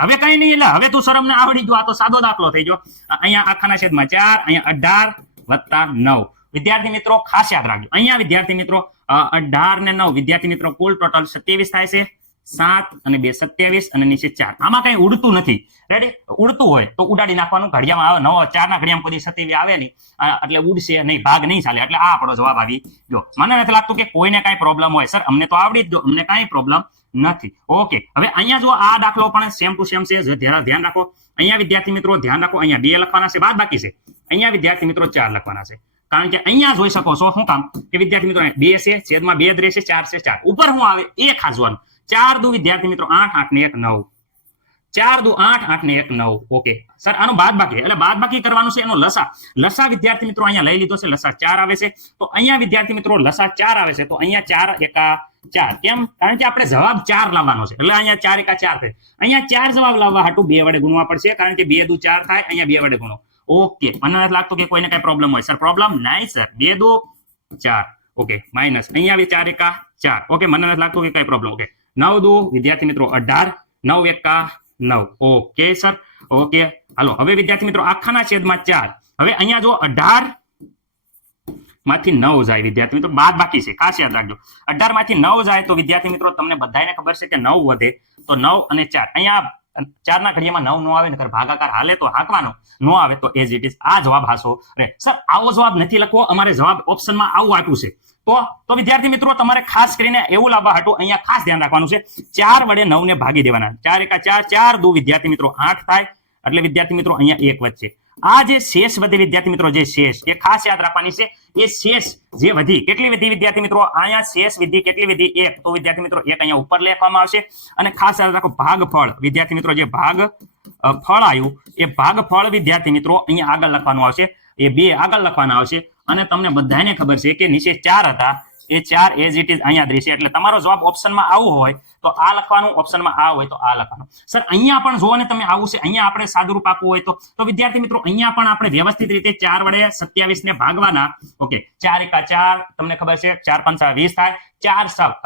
હવે કઈ નહીં. એટલે હવે તું સર અમને આવડી ગયો. આ તો સાદો દાખલો થઈ ગયો. અહીંયા આખાના છેદમાં 4, અહીંયા 18 વત્તા 9. વિદ્યાર્થી મિત્રો ખાસ યાદ રાખજો. અહીંયા વિદ્યાર્થી મિત્રો 18 ને 9 વિદ્યાર્થી મિત્રો કુલ ટોટલ 27 થાય છે. 7 અને 2 27 અને નીચે 4. આમાં કઈ ઉડતું નથી. રેડી? ઉડતું હોય તો ઉડાડી નાખવાનું. ઘડિયામાં આવે 9 4 ના ઘડિયામાં કોઈ 27 આવે નહીં એટલે ઉડશે નહીં, ભાગ નહીં ચાલે. એટલે આ આપણો જવાબ આવી ગયો. મને નથી લાગતું કે કોઈને કાંઈ પ્રોબ્લેમ હોય. સર અમને તો આવડી જ ગયો, અમને કાંઈ પ્રોબ્લેમ નથી. ઓકે, હવે અહીંયા જો આ દાખલો પણ સેમ ટુ સેમ છે. ધ્યાન રાખો. અહીંયા વિદ્યાર્થી મિત્રો ધ્યાન રાખો. અહીંયા 2 લખવાના છે, બાદ બાકી છે. અહીંયા વિદ્યાર્થી મિત્રો 4 લખવાના છે. કારણ કે અહીંયા જોઈ શકો છો શું કામ કે વિદ્યાર્થી મિત્રો 2 છે છેદમાં 2 જ રહેશે 4 છે 4 ઉપર શું આવે 1 ખાસવાનું 4 દુ વિદ્યાર્થી મિત્રો 8 8 ને 1 9 4 દુ 8 8 ને 1 9 ઓકે સર આનો બાદબાકી એટલે બાદબાકી કરવાનું છે એનો લસા વિદ્યાર્થી મિત્રો અહીંયા લઈ લીધો છે લસા 4 આવે છે તો અહીંયા વિદ્યાર્થી મિત્રો લસા 4 આવે છે તો અહીંયા 4 એકા 4 કેમ કારણ કે આપણે જવાબ 4 લાવવાનો છે એટલે અહીંયા 4 એકા 4 થાય અહીંયા 4 જવાબ લાવવા હાટુ 2 વડે ગુણવા પડશે કારણ કે 2 દુ 4 થાય અહીંયા 2 વડે ગુણો ઓકે મને નથી લાગતું કે કોઈને કઈ પ્રોબ્લેમ હોય સર પ્રોબ્લેમ નહીં સર 2 દુ 4 ઓકે માઈનસ અહીંયા 4 એકા 4 ઓકે મને નથી લાગતું કે કઈ પ્રોબ્લેમ ઓકે 9 દુ વિદ્યાર્થી મિત્રો 18 9 એકા 9 ઓકે સર ઓકે હાલો હવે વિદ્યાર્થી મિત્રો આખાના છેદમાં 4 હવે અહીંયા જો 18 માંથી 9 જાય વિદ્યાર્થી મિત્રો બાદ બાકી છે ખાસ યાદ રાખજો 18 માંથી 9 જાય તો વિદ્યાર્થી મિત્રો તમને બધાને ખબર છે કે 9 વધે તો 9 અને 4 અહીંયા 4 ના ઘડિયામાં 9 નો આવે ને ભાગાકાર હાલે તો હાંકવાનો નો આવે તો એઝ ઇટ ઇઝ આ જવાબ હાસો રે સર આવો જવાબ નથી લખવો અમારે જવાબ ઓપ્શનમાં આવું આપ્યું છે તો વિદ્યાર્થી મિત્રો તમારે ખાસ કરીને એવું લાવવા હાટું અહીંયા ખાસ ધ્યાન રાખવાનું છે 4 વડે 9 ને ભાગી દેવાના 4 એકા 4 4 દુ વિદ્યાર્થી મિત્રો 8 થાય એટલે વિદ્યાર્થી મિત્રો અહીંયા 1 વચ્ચે આ જે શેષ વધી વિદ્યાર્થી મિત્રો જે શેષ એ ખાસ યાદ રાખવાની છે એ શેષ જે વધી કેટલી વધી વિદ્યાર્થી મિત્રો અહીંયા શેષ વધી કેટલી વધી 1 તો વિદ્યાર્થી મિત્રો 1 અહીંયા ઉપર લખવામાં આવશે અને ખાસ યાદ રાખો ભાગફળ વિદ્યાર્થી મિત્રો જે ભાગફળ આવ્યું એ ભાગફળ વિદ્યાર્થી મિત્રો અહીંયા આગળ લખવાનું આવશે એ 2 આગળ લખવાના આવશે અને તમને બધાને ખબર છે કે નીચે 4 હતા એ 4 એઝ ઇટ ઇઝ અહીંયા જ રહેશે એટલે તમારો જવાબ ઓપ્શનમાં આવું હોય તો આ લખવાનું ઓપ્શનમાં આ હોય તો આ લખવાનું સર અહીંયા પણ જો ને તમે આવું છે અહીંયા આપણે સાદુરૂપ આપવું હોય તો વિદ્યાર્થી મિત્રો અહીંયા પણ આપણે વ્યવસ્થિત રીતે 4 વડે 27 ને ભાગવાના ઓકે 4 એકા 4 તમને ખબર છે 4 પંચા 20 થાય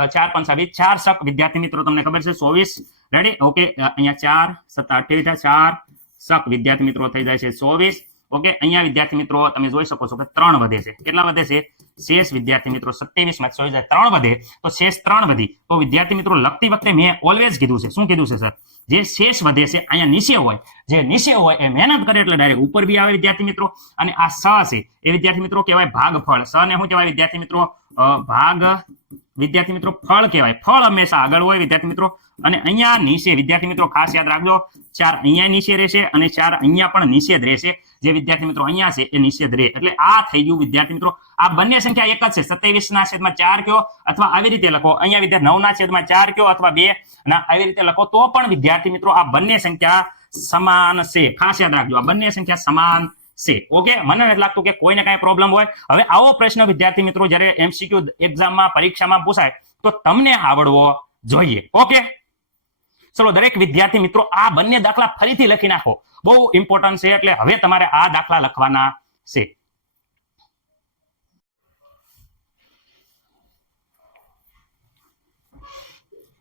4 પંચા 20 4 શક વિદ્યાર્થી મિત્રો તમને ખબર છે 24 રેડી ઓકે અહીંયા 4 7 28 થાય 4 શક વિદ્યાર્થી મિત્રો થઈ જાય છે 24 ઓકે અહીંયા વિદ્યાર્થી મિત્રો તમે જોઈ શકો છો કે 3 વધે છે કેટલા વધે છે શેષ વિદ્યાર્થી મિત્રો 27 માં 3 વધે તો શેષ 3 વધી તો વિદ્યાર્થી મિત્રો લખતી વખતે મેં ઓલવેઝ કીધું છે શું કીધું છે સર જે શેષ વધે છે અહીંયા નીચે હોય એ મહેનત કરે એટલે ડાયરેક્ટ ઉપર બી આવે વિદ્યાર્થી મિત્રો અને આ સ છે એ વિદ્યાર્થી મિત્રો કહેવાય ભાગફળ સ ને શું કહેવાય વિદ્યાર્થી મિત્રો ભાગ વિદ્યાર્થી મિત્રો ફળ કહેવાય ફળ હંમેશા આગળ હોય વિદ્યાર્થી મિત્રો અને અહીંયા નીચે વિદ્યાર્થી મિત્રો ખાસ યાદ રાખજો 4 અહીંયા નીચે રહેશે અને 4 અહીંયા પણ નીચે જ રહેશે જે વિદ્યાર્થી મિત્રો અહીંયા છે એ નીચે જ રહે એટલે આ થઈ ગયું વિદ્યાર્થી મિત્રો આ બંને સંખ્યા એક જ છે 27 ના છેદમાં 4 કયો અથવા આવી રીતે લખો અહીંયા વિદ્યાર્થી 9 ના છેદમાં 4 કયો અથવા 2 ના આવી રીતે લખો તો પણ વિદ્યાર્થી મિત્રો આ બંને સંખ્યા સમાન છે ખાસ યાદ રાખજો આ બંને સંખ્યા સમાન છે ઓકે મને નથી લાગતું કે કોઈને કઈ પ્રોબ્લેમ હોય હવે આવો પ્રશ્ન વિદ્યાર્થી મિત્રો જ્યારે એમસીક્યુ એક્ઝામમાં પરીક્ષામાં પૂછાય તો તમને આવડવો જોઈએ ઓકે ચલો દરેક વિદ્યાર્થી મિત્રો આ બંને દાખલા ફરીથી લખી નાખો બહુ ઇમ્પોર્ટન્ટ છે એટલે હવે તમારે આ દાખલા લખવાના છે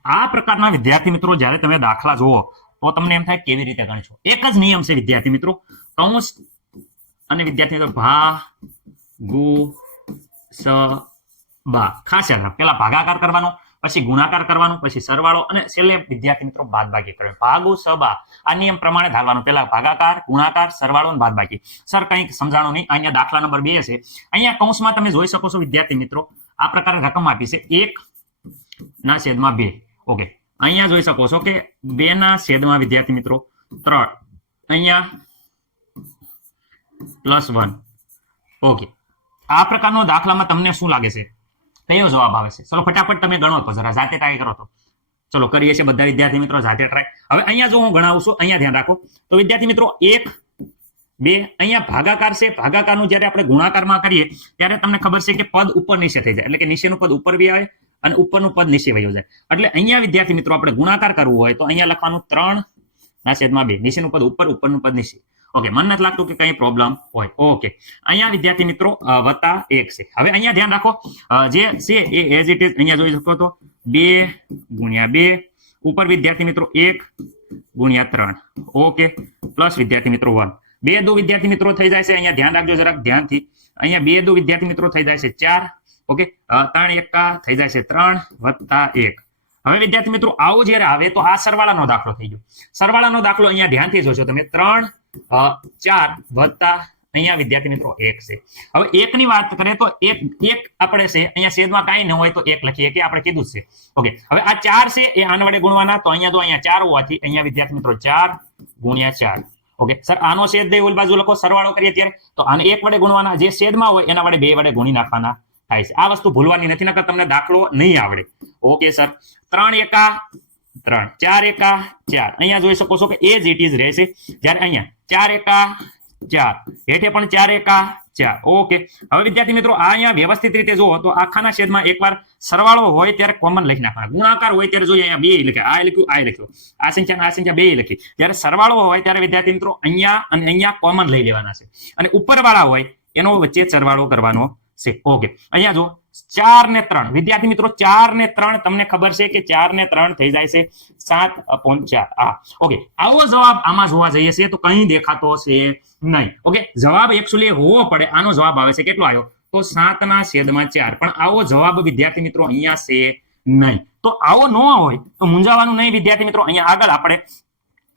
આ પ્રકારના વિદ્યાર્થી મિત્રો જ્યારે તમે દાખલા જુઓ તો તમને એમ થાય કેવી રીતે ગણશો એક જ નિયમ છે વિદ્યાર્થી મિત્રો કૌંસ અને વિદ્યાર્થી મિત્રો ભા ગુ સ બા ખાસ યાદ રાખો પેલા ભાગાકાર કરવાનો પછી ગુણાકાર કરવાનો પછી સરવાળો અને છેલ્લે વિદ્યાર્થી મિત્રો બાદબાકી કરવાની ભાગુ સબા આ નિયમ પ્રમાણે ધારવાનું પેલા ભાગાકાર ગુણાકાર સરવાળો અને બાદબાકી સર કંઈક સમજાણો નહીં અહીંયા દાખલા નંબર 2 છે અહીંયા કૌંસમાં તમે જોઈ શકો છો વિદ્યાર્થી મિત્રો આ પ્રકારની રકમ આપી છે 1 ના છેદમાં 2 ઓકે અહીંયા જોઈ શકો છો કે 2 ના છેદમાં વિદ્યાર્થી મિત્રો 3 અહીંયા +1 ઓકે આ પ્રકારનો દાખલામાં તમને શું લાગે છે કયો જવાબ આવે છે ચલો ફટાફટ તમે ગણો તો જરા જાતે ટ્રાય કરો તો ચલો કરીએ છીએ બધા વિદ્યાર્થી મિત્રો જાતે ટ્રાય હવે અહીંયા જો હું ગણાવું છું અહીંયા ધ્યાન રાખો તો વિદ્યાર્થી મિત્રો 1 2 અહીંયા ભાગાકાર છે ભાગાકારનું જ્યારે આપણે ગુણાકારમાં કરીએ ત્યારે તમને ખબર છે કે પદ ઉપર નીચે થઈ જાય એટલે કે નીચેનું પદ ઉપર બી આવે અને ઉપરનું પદ નીચે વયો જાય એટલે અહીંયા વિદ્યાર્થી મિત્રો આપણે ગુણાકાર કરવું હોય તો અહીંયા લખવાનું 3 ના છેદમાં 2 નીચેનું પદ ઉપર ઉપરનું પદ નીચે ઓકે મને નથી લાગતું કે કઈ પ્રોબ્લેમ હોય ઓકે અહીંયા વિદ્યાર્થી મિત્રો +1 છે હવે અહીંયા ધ્યાન રાખો જે છે એ એઝ ઇટ ઇઝ અહીંયા જોઈ શકો તો 2 × 2 ઉપર વિદ્યાર્થી મિત્રો 1 × 3 ઓકે પ્લસ વિદ્યાર્થી મિત્રો 1 2 દો વિદ્યાર્થી મિત્રો થઈ જાય છે અહીંયા ધ્યાન રાખજો જરાક ધ્યાનથી અહીંયા 2 દો વિદ્યાર્થી મિત્રો થઈ જાય છે 4 ઓકે 3 એકા થઈ જાય છે 3 +1 હવે વિદ્યાર્થી મિત્રો આવો જ્યારે આવે તો આ સરવાળાનો દાખલો થઈ ગયો સરવાળાનો દાખલો અહીંયા ધ્યાનથી જોશો તમે 3 4 વત્તા અહીંયા વિદ્યાર્થી મિત્રો 1 છે હવે 1 ની વાત કરીએ તો 1 આપણે છે અહીંયા છેદમાં કાંઈ ન હોય તો 1 લખીએ કે આપણે કીધું છે ઓકે હવે આ 4 છે એ આના વડે ગુણવાના તો અહીંયા તો અહીંયા 4 હોવાથી અહીંયા વિદ્યાર્થી મિત્રો 4 × 4 ઓકે સર આનો છેદ દે ઓલી બાજુ લખો સરવાળો કરીએ ત્યારે તો આને 1 વડે ગુણવાના, જે છેદમાં હોય એના વડે 2 વડે ગુણી નાખવાના થાય છે. આ વસ્તુ ભૂલવાની નથી, નકર તમને દાખલો નહીં આવડે. ઓકે સર 3 એકા 3, 4 એકા 4. અહીંયા જોઈ શકો છો કે એ જ ઇટ ઇઝ રહેશે. જ્યારે અહીંયા 4 એકા 4, હેઠે પણ 4 એકા 4. ઓકે હવે વિદ્યાર્થી મિત્રો આ અહીંયા વ્યવસ્થિત રીતે જુઓ તો આખાના છેદમાં એકવાર સરવાળો હોય ત્યારે કોમન લખી નાખવાના, ગુણાકાર હોય ત્યારે જોઈએ અહીંયા 2 લખ્યા, આ લખ્યું આ લખ્યું, આ સંખ્યા 2 લખી. જ્યારે સરવાળો હોય ત્યારે વિદ્યાર્થી મિત્રો અહીંયા અને અહીંયા કોમન લઈ લેવાના છે, અને ઉપરવાળા હોય એનો વચ્ચે સરવાળો કરવાનો છે. ઓકે અહીંયા જો 4 ને 3 વિદ્યાર્થી મિત્રો 4 ને 3 તમને ખબર છે કે 4 ને 3 થઈ જાય છે 7/4. ઓકે આવો જવાબ આમાં જોવા જઈએ છે તો કहीं દેખાતો છે નહીં. ઓકે જવાબ એકચ્યુઅલી હોવો પડે, આનો જવાબ આવે છે કેટલો આવ્યો તો 7/4. પણ આવો જવાબ વિદ્યાર્થી મિત્રો અહીંયા છે નહીં. તો આવો ન હોય તો મૂંઝાવાનું નહીં વિદ્યાર્થી મિત્રો. અહીંયા આગળ આપણે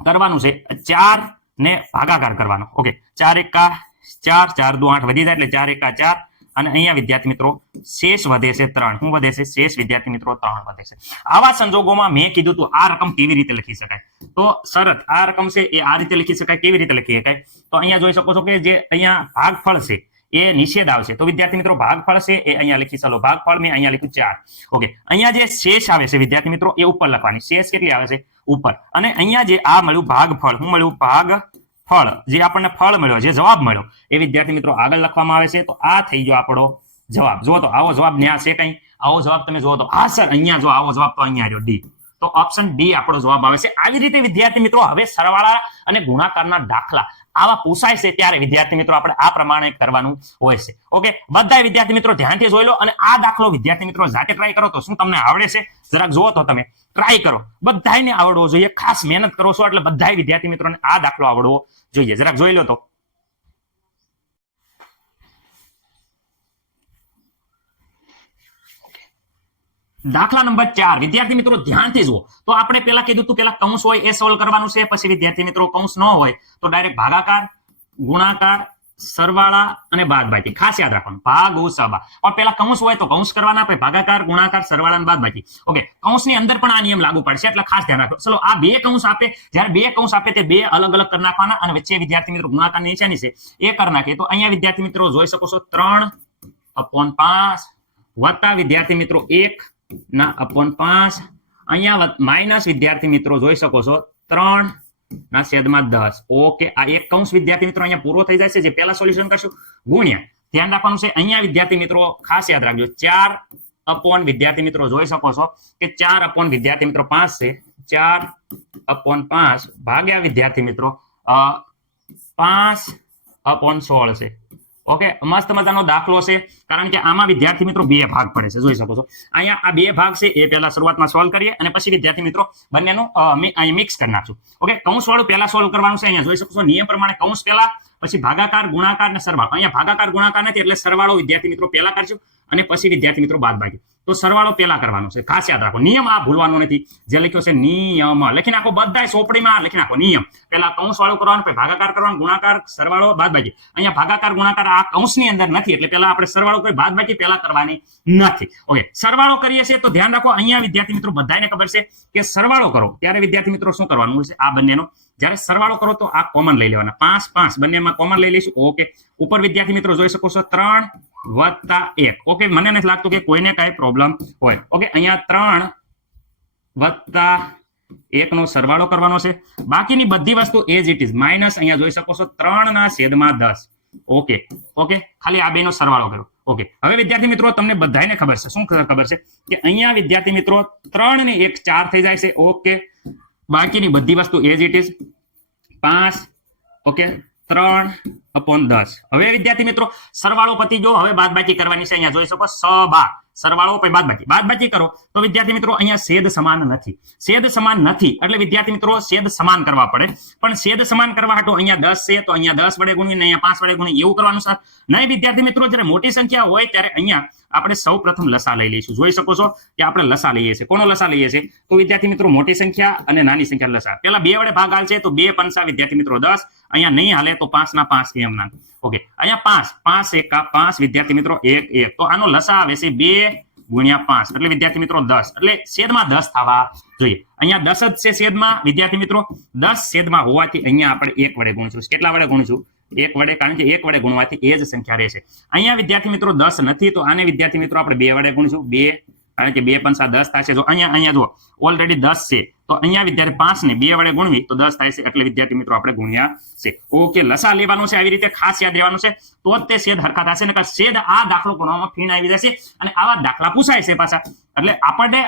કરવાનું છે 4 ને ભાગાકાર કરવાનો. ઓકે 4 એકા 4, 4 દુ 8 વધી જાય એટલે 4 એકા 4, અને અહીંયા વિદ્યાર્થી મિત્રો શેષ વધે છે 3. શું વધે છે? શેષ વિદ્યાર્થી મિત્રો 3 વધે છે. આવા સંજોગોમાં મેં કીધું તું આ રકમ કેવી રીતે લખી શકાય, તો શરત આ રકમ છે એ આ રીતે લખી શકાય. કેવી રીતે લખી શકાય તો અહીંયા જોઈ શકો છો કે જે અહીંયા ભાગફળ છે એ નિષેધ આવશે, તો વિદ્યાર્થી મિત્રો ભાગફળ છે એ અહીંયા લખી ચાલો. ભાગફળ મેં અહીંયા લખ્યું 4. ઓકે અહીંયા જે શેષ આવે છે વિદ્યાર્થી મિત્રો એ ઉપર લખવાની. શેષ કેટલી આવે છે? ઉપર. અને અહીંયા જે આ મળ્યું ભાગફળ, શું મળ્યું? ભાગફળ, જે આપણને ફળ મળ્યો, જે જવાબ મળ્યો એ વિદ્યાર્થી મિત્રો આગળ લખવામાં આવે છે. તો આ થઈ ગયો આપણો જવાબ. જો તો આવો જવાબ ન્યા છે કઈ? આવો જવાબ તમે જો તો હા સર અહીંયા જો આવો જવાબ તો અહીંયા રહ્યો ડી. તો ઓપ્શન ડી આપણો જવાબ આવે છે. આવી રીતે વિદ્યાર્થી મિત્રો હવે સરવાળા અને ગુણાકારના દાખલા આવા પૂછાય છે ત્યારે વિદ્યાર્થી મિત્રો આપણે આ પ્રમાણે કરવાનું હોય છે. ઓકે બધા વિદ્યાર્થી મિત્રો ધ્યાનથી જોઈ લો, અને આ દાખલો વિદ્યાર્થી મિત્રો જાતે ટ્રાય કરો તો શું તમને આવડે છે જરાક જુઓ તો તમે ટ્રાય કરો. બધાને આવડવો જોઈએ, ખાસ મહેનત કરો છો એટલે બધા વિદ્યાર્થી મિત્રોને આ દાખલો આવડવો જોઈએ. જરાક જોઈ લો તો દાખલા નંબર 4 વિદ્યાર્થી મિત્રો ધ્યાનથી જુઓ. તો આપણે પેલા કીધું તું પેલા કૌંસ હોય એ સોલ્વ કરવાનું છે, પછી વિદ્યાર્થી મિત્રો કૌંસ ન હોય તો ડાયરેક્ટ ભાગાકાર, ગુણાકાર, સરવાળા અને બાદબાકી. ખાસ યાદ રાખવાનું ભાગ ઉસબા. પણ પેલા કૌંસ હોય તો કૌંસ કરવાના, પછી ભાગાકાર, ગુણાકાર, સરવાળા અને બાદબાકી. ઓકે કૌંસની અંદર પણ આ નિયમ લાગુ પડશે એટલે ખાસ ધ્યાન રાખો. ચલો આ 2 કૌંસ આપે, જ્યારે 2 કૌંસ આપે તે 2 અલગ અલગ કરી નાખવાના, અને વચ્ચે વિદ્યાર્થી મિત્રો ગુણાકારની નિશાની છે એ કરી નાખીએ. તો અહીંયા વિદ્યાર્થી મિત્રો જોઈ શકો છો 3/5 વત્તા વિદ્યાર્થી મિત્રો 1/5. અહીંયા માઇનસ વિદ્યાર્થી મિત્રો જોઈ શકો છો 3/10. ઓકે આ એક કૌંસ વિદ્યાર્થી મિત્રો અહીંયા પૂરો થઈ જાય છે. જે પહેલા સોલ્યુશન કરશું ગુણ્યા ધ્યાન રાખવાનું છે અહીંયા વિદ્યાર્થી મિત્રો ખાસ યાદ રાખજો 4 વિદ્યાર્થી મિત્રો જોઈ શકો છો કે 4 વિદ્યાર્થી મિત્રો 5 છે. 4/5 ભાગ્યા વિદ્યાર્થી મિત્રો 5/16 છે. ઓકે મસ્ત મજાનો દાખલો છે, કારણ કે આમાં વિદ્યાર્થી મિત્રો 2 ભાગ પડે છે. જોઈ શકો છો અહીંયા આ 2 ભાગ છે એ પહેલા શરૂઆતમાં સોલ્વ કરીએ અને પછી વિદ્યાર્થી મિત્રો બંનેનું અહીં મિક્સ કરી નાખશું. ઓકે કૌંસ વાળું પહેલા સોલ્વ કરવાનું છે. અહીંયા જોઈ શકો છો નિયમ પ્રમાણે કૌંસ પહેલા, પછી ભાગાકાર, ગુણાકાર અને સરવાળો. અહીંયા ભાગાકાર ગુણાકાર નથી એટલે સરવાળો વિદ્યાર્થી મિત્રો પહેલા કરશું અને પછી વિદ્યાર્થી મિત્રો બાદબાકી. તો સરવાળો પહેલા કરવાનો છે. ખાસ યાદ રાખો નિયમ આ ભૂલવાનો નથી. જે લખ્યો છે નિયમ લખી નાખો, બધા ચોપડીમાં લખી નાખો નિયમ. પહેલા કૌંસ વાળું કરવાનું, પછી ભાગાકાર કરવાનું, ગુણાકાર, સરવાળો, બાદબાકી. અહીંયા ભાગાકાર ગુણાકાર આ કૌંસની અંદર નથી એટલે પહેલા આપણે સરવાળો કરી બાદબાકી પહેલા કરવાની નથી. ઓકે સરવાળો કરીએ છીએ તો ધ્યાન રાખો અહીંયા વિદ્યાર્થી મિત્રો બધાને ખબર છે કે સરવાળો કરો ત્યારે વિદ્યાર્થી મિત્રો શું કરવાનું છે? આ બંનેનો જ્યારે સરવાળો કરો તો આ કોમન લઈ લેવાના. 5 બંનેમાં કોમન લઈ લઈશું. ઓકે ઉપર વિદ્યાર્થી મિત્રો જોઈ શકો છો 3+1. ઓકે મને નથી લાગતું કે કોઈને કઈ પ્રોબ્લેમ હોય. ઓકે અહીંયા 3+1 નો સરવાળો કરવાનો છે. બાકીની બધી વસ્તુ એજ ઇટ ઇઝ માઇનસ અહીંયા જોઈ શકો છો 3/10. ઓકે ખાલી આ બેનો સરવાળો કર્યો. ઓકે હવે વિદ્યાર્થી મિત્રો તમને બધાને ખબર છે શું ખબર છે કે અહીંયા વિદ્યાર્થી મિત્રો 3 ને 1 4 થઈ જાય છે. ઓકે બાકીની બધી વસ્તુ એજ ઇટ ઇઝ 5. ઓકે 3/10. હવે વિદ્યાર્થી મિત્રો સરવાળો પતી જો, હવે બાદબાકી કરવાની છે. અહીંયા જોઈ શકો સરવાળો પછી બાદબાકી કરો તો વિદ્યાર્થી મિત્રો અહીંયા છેદ સમાન નથી. છેદ સમાન નથી એટલે વિદ્યાર્થી મિત્રો છેદ સમાન કરવા પડે. પણ છેદ સમાન કરવા હાટુ અહીંયા 10 છે તો અહીંયા 10 વડે ગુણીને અહીંયા 5 વડે ગુણી એવું કરવાનું છે નહીં વિદ્યાર્થી મિત્રો. જ્યારે મોટી સંખ્યા હોય ત્યારે અહીંયા આપણે સૌપ્રથમ લસા લઈ લઈશું. જોઈ શકો છો કે આપણે લસા લઈએ છીએ. કોનો લસા લઈએ છીએ? તો વિદ્યાર્થી મિત્રો મોટી સંખ્યા અને નાની સંખ્યા લસા. પેલા 2 વડે ભાગ હાલશે તો 2 પંચા વિદ્યાર્થી મિત્રો 10. અહીંયા નહીં હાલે તો 5/5 એમ ના. ઓકે અહીંયા 5 એકા 5 વિદ્યાર્થી મિત્રો 1 1. તો આનો લસા આવે છે 2 ગુણ્યા 5 એટલે વિદ્યાર્થી મિત્રો 10 એટલે છેદમાં 10 થવા જોઈએ. અહીંયા 10 જ છે છેદમાં વિદ્યાર્થી મિત્રો 10 છેદમાં હોવાથી અહીંયા આપણે 1 વડે ગુણીશું. કેટલા વડે ગુણીશું? 1 વડે, કારણ કે 1 વડે ગુણવાથી એ જ સંખ્યા રહેશે. અહીંયા વિદ્યાર્થી મિત્રો 10 નથી તો આને વિદ્યાર્થી મિત્રો આપણે 2 વડે ગુણીશું. 2, કારણ કે 2 પંચા 10 થશે. જો અહીંયા જો ઓલરેડી 10 છે તો અહીંયા વિદ્યાર્થી 5 ને 2 વડે ગુણવી તો 10 થાય છે એટલે વિદ્યાર્થી મિત્રો આપણે ગુણ્યા છે. ઓકે, લસા લેવાનું છે, આવી રીતે ખાસ યાદ રહેવાનું છે તો જ તે છેદ હરખા થશે. ને છેદ આ દાખલો ગણવામાં ફીણ આવી જશે અને આવા દાખલા પૂછાય છે પાછા. એટલે આપણને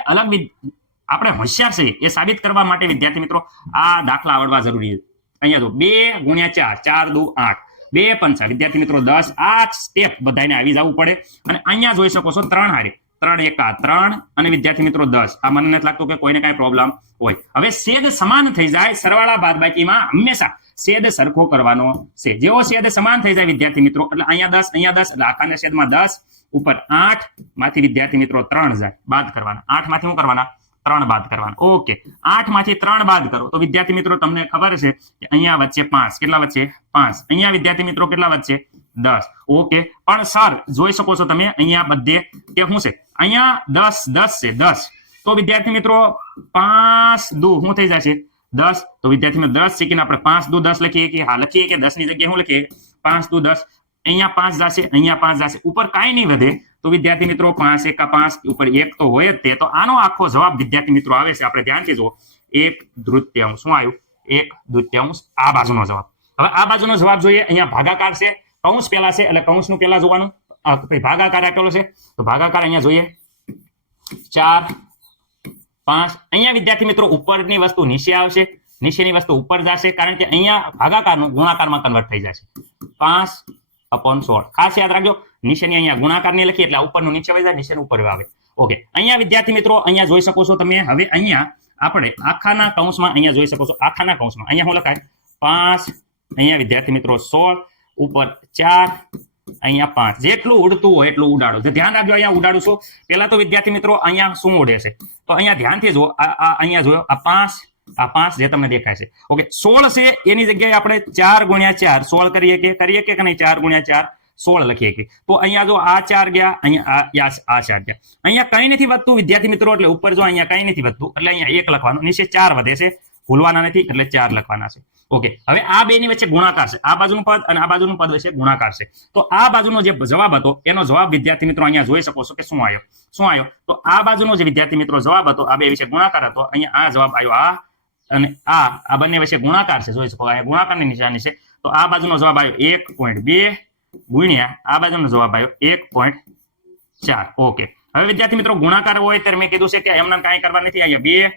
આપણે હોશિયાર છે એ સાબિત કરવા માટે વિદ્યાર્થી મિત્રો આ દાખલા આવડવા જરૂરી છે. અહીંયા જો 2 ગુણ્યા 4, 4 દુ 8, 2 પંચા વિદ્યાર્થી મિત્રો 10. આ સ્ટેપ બધાને આવી જવું પડે. અને અહીંયા જોઈ શકો છો 3 હારે, 3 એકા 3 અને વિદ્યાર્થી મિત્રો 10. આ મને નથી લાગતું કે કોઈને કાંઈ પ્રોબ્લેમ હોય. હવે છેદ સમાન થઈ જાય સરવાળા બાદબાકીમાં હંમેશા છેદ સરખો કરવાનો છે. જેવો છેદ સમાન થઈ જાય વિદ્યાર્થી મિત્રો એટલે અહીંયા 10 એટલે આખાના છેદમાં 10 ઉપર 8 માંથી વિદ્યાર્થી મિત્રો 3 જાય, બાદ કરવાના. 8 માંથી શું કરવાના? 3 બાદ કરવાના. ઓકે, 8 માંથી 3 બાદ કરો તો વિદ્યાર્થી મિત્રો તમને ખબર છે કે અહીંયા વચ્ચે 5. કેટલા વચ્ચે? 5. અહીંયા વિદ્યાર્થી મિત્રો કેટલા વચ્ચે? 10. ઓકે, પણ સર જોઈ શકો છો તમે અહીંયા બધે કે શું છે? અહીંયા 10 છે 10. તો વિદ્યાર્થી મિત્રો 5 દુ શું થઈ જશે? 10. તો વિદ્યાર્થી મિત્રો 10 શીખીને આપણે 5 દુ 10 લખીએ કે હા લખીએ કે 10 ની જગ્યાએ શું લખીએ? 5 દુ 10. અહીંયા 5 જશે, અહીંયા 5 જશે, ઉપર કાંઈ નહીં વધે. તો વિદ્યાર્થી મિત્રો 5 એકા 5 ઉપર 1 તો હોય જ તે. તો આનો આખો જવાબ વિદ્યાર્થી મિત્રો આવે છે, આપણે ધ્યાનથી જુઓ, 1/3. શું આવ્યું? 1/3 આ બાજુનો જવાબ. હવે આ બાજુનો જવાબ જોઈએ. અહીંયા ભાગાકાર છે, કૌંસ પહેલા છે એટલે કૌંસનું પહેલા જોવાનું. ભાગાકાર આપેલો છે તો ભાગાકાર અહીંયા જોઈએ 4, 5. અહીંયા વિદ્યાર્થી મિત્રો ઉપરની વસ્તુ નીચે આવશે, નીચેની વસ્તુ ઉપર જશે, કારણ કે અહીંયા ભાગાકારનું ગુણાકારમાં કન્વર્ટ થઈ જશે. 5/16. ખાસ યાદ રાખજો, નીચેની અહીંયા ગુણાકારની લખી એટલે ઉપરનું નીચે વહી જાય, નીચેનું ઉપર આવે. ઓકે, અહીંયા વિદ્યાર્થી મિત્રો અહીંયા જોઈ શકો છો તમે. હવે અહીંયા આપણે આખાના કૌંસમાં અહીંયા જોઈ શકો છો, આખાના કૌંસમાં અહીંયા શું લખાય? 5. અહીંયા વિદ્યાર્થી મિત્રો 16 ઉપર 4, અહીંયા 5. જેટલું ઉડતું હોય એટલું ઉડાડો. ધ્યાન રાખજો, અહીંયા ઉડાડું છું. પહેલા તો વિદ્યાર્થી મિત્રો અહીંયા શું ઉડે છે તો અહીંયા ધ્યાનથી જો, અહીંયા જોયો આ 5 જે તમને દેખાય છે. ઓકે, 16 છે એની જગ્યાએ આપણે 4 ગુણ્યા 4 16 કરીએ કે નહીં? 4 ગુણ્યા 4 16 લખીએ કે. તો અહીંયા જો આ 4 ગયા, અહીંયા આ 4 ગયા. અહીંયા કઈ નથી વધતું વિદ્યાર્થી મિત્રો, એટલે ઉપર જો અહીંયા કઈ નથી વધતું એટલે અહીંયા 1 લખવાનું, નીચે 4 વધે છે, ભૂલવાના નથી એટલે 4 લખવાના છે. ઓકે, હવે આ બેની વચ્ચે ગુણાકાર છે, આ બાજુનું પદ અને આ બાજુનું પદ વચ્ચે ગુણાકાર છે. તો આ બાજુનો જે જવાબ હતો એનો જવાબ વિદ્યાર્થી મિત્રો અહીંયા જોઈ શકો છો કે શું આવ્યો. તો આ બાજુનો જે વિદ્યાર્થી મિત્રો જવાબ હતો, આ બે વિશે ગુણાકાર હતો, અહીંયા આ જવાબ આવ્યો. આ અને આ બંને વચ્ચે ગુણાકાર છે, જોઈ શકો અહીંયા ગુણાકારની નિશાની છે. તો આ બાજુનો જવાબ આવ્યો 1.2 ગુણ્યા આ બાજુનો જવાબ આવ્યો 1.4. ઓકે, હવે વિદ્યાર્થી મિત્રો ગુણાકાર હોય ત્યારે મેં કીધું છે કે એમને કાંઈ કરવા નથી. અહીંયા 2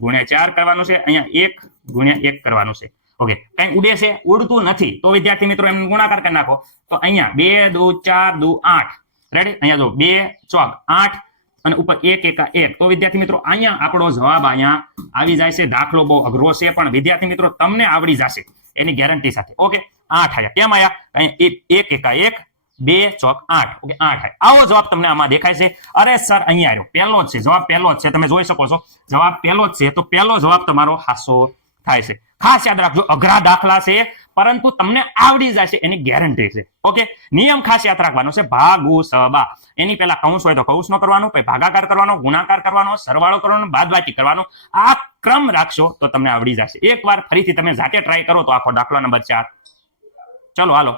ગુણ્યા 4 કરવાનું છે, અહીંયા 1 ગુણ્યા 1 કરવાનું છે. ઓકે, કઈ ઉડે છે? ઉડતું નથી. તો વિદ્યાર્થી મિત્રો એમને ગુણાકાર કરી નાખો. તો અહીંયા 2 દુ 4 દુ 8. રેડી? અહીંયા જો 2 ચોક 8 અને ઉપર 1 એકા 1. તો વિદ્યાર્થી મિત્રો અહીંયા આપણો જવાબ અહીંયા આવી જાય છે. દાખલો બહુ અઘરો છે પણ વિદ્યાર્થી મિત્રો તમને આવડી જશે એની ગેરંટી સાથે. ઓકે, 8 આયા. કેમ આયા? અહીંયા 1 એકા 1, 2 ચોક 8. ઓકે, 8 આયા. આવો જવાબ તમને આમાં દેખાય છે. અરે સર અહીંયા આવ્યો, પહેલો જ છે જવાબ, પહેલો જ છે. તમે જોઈ શકો છો જવાબ પહેલો જ છે. તો પહેલો જવાબ તમારો હાસો થાય છે. ખાસ યાદ રાખજો, અઘરા દાખલા છે પરંતુ તમને આવડી જશે એની ગેરંટી છે. ઓકે, નિયમ ખાસ યાદ રાખવાનો છે, ભાગુ સબા. એની પહેલા કૌંસ હોય તો કૌંસનો કરવાનો, પછી ભાગાકાર કરવાનો, ગુણાકાર કરવાનો, સરવાળો કરવાનો, બાદબાકી કરવાનો. આ ક્રમ રાખશો તો તમને આવડી જશે. એકવાર ફરીથી તમે જાતે ટ્રાય કરો તો આખો દાખલા નંબર 4. ચલો હાલો,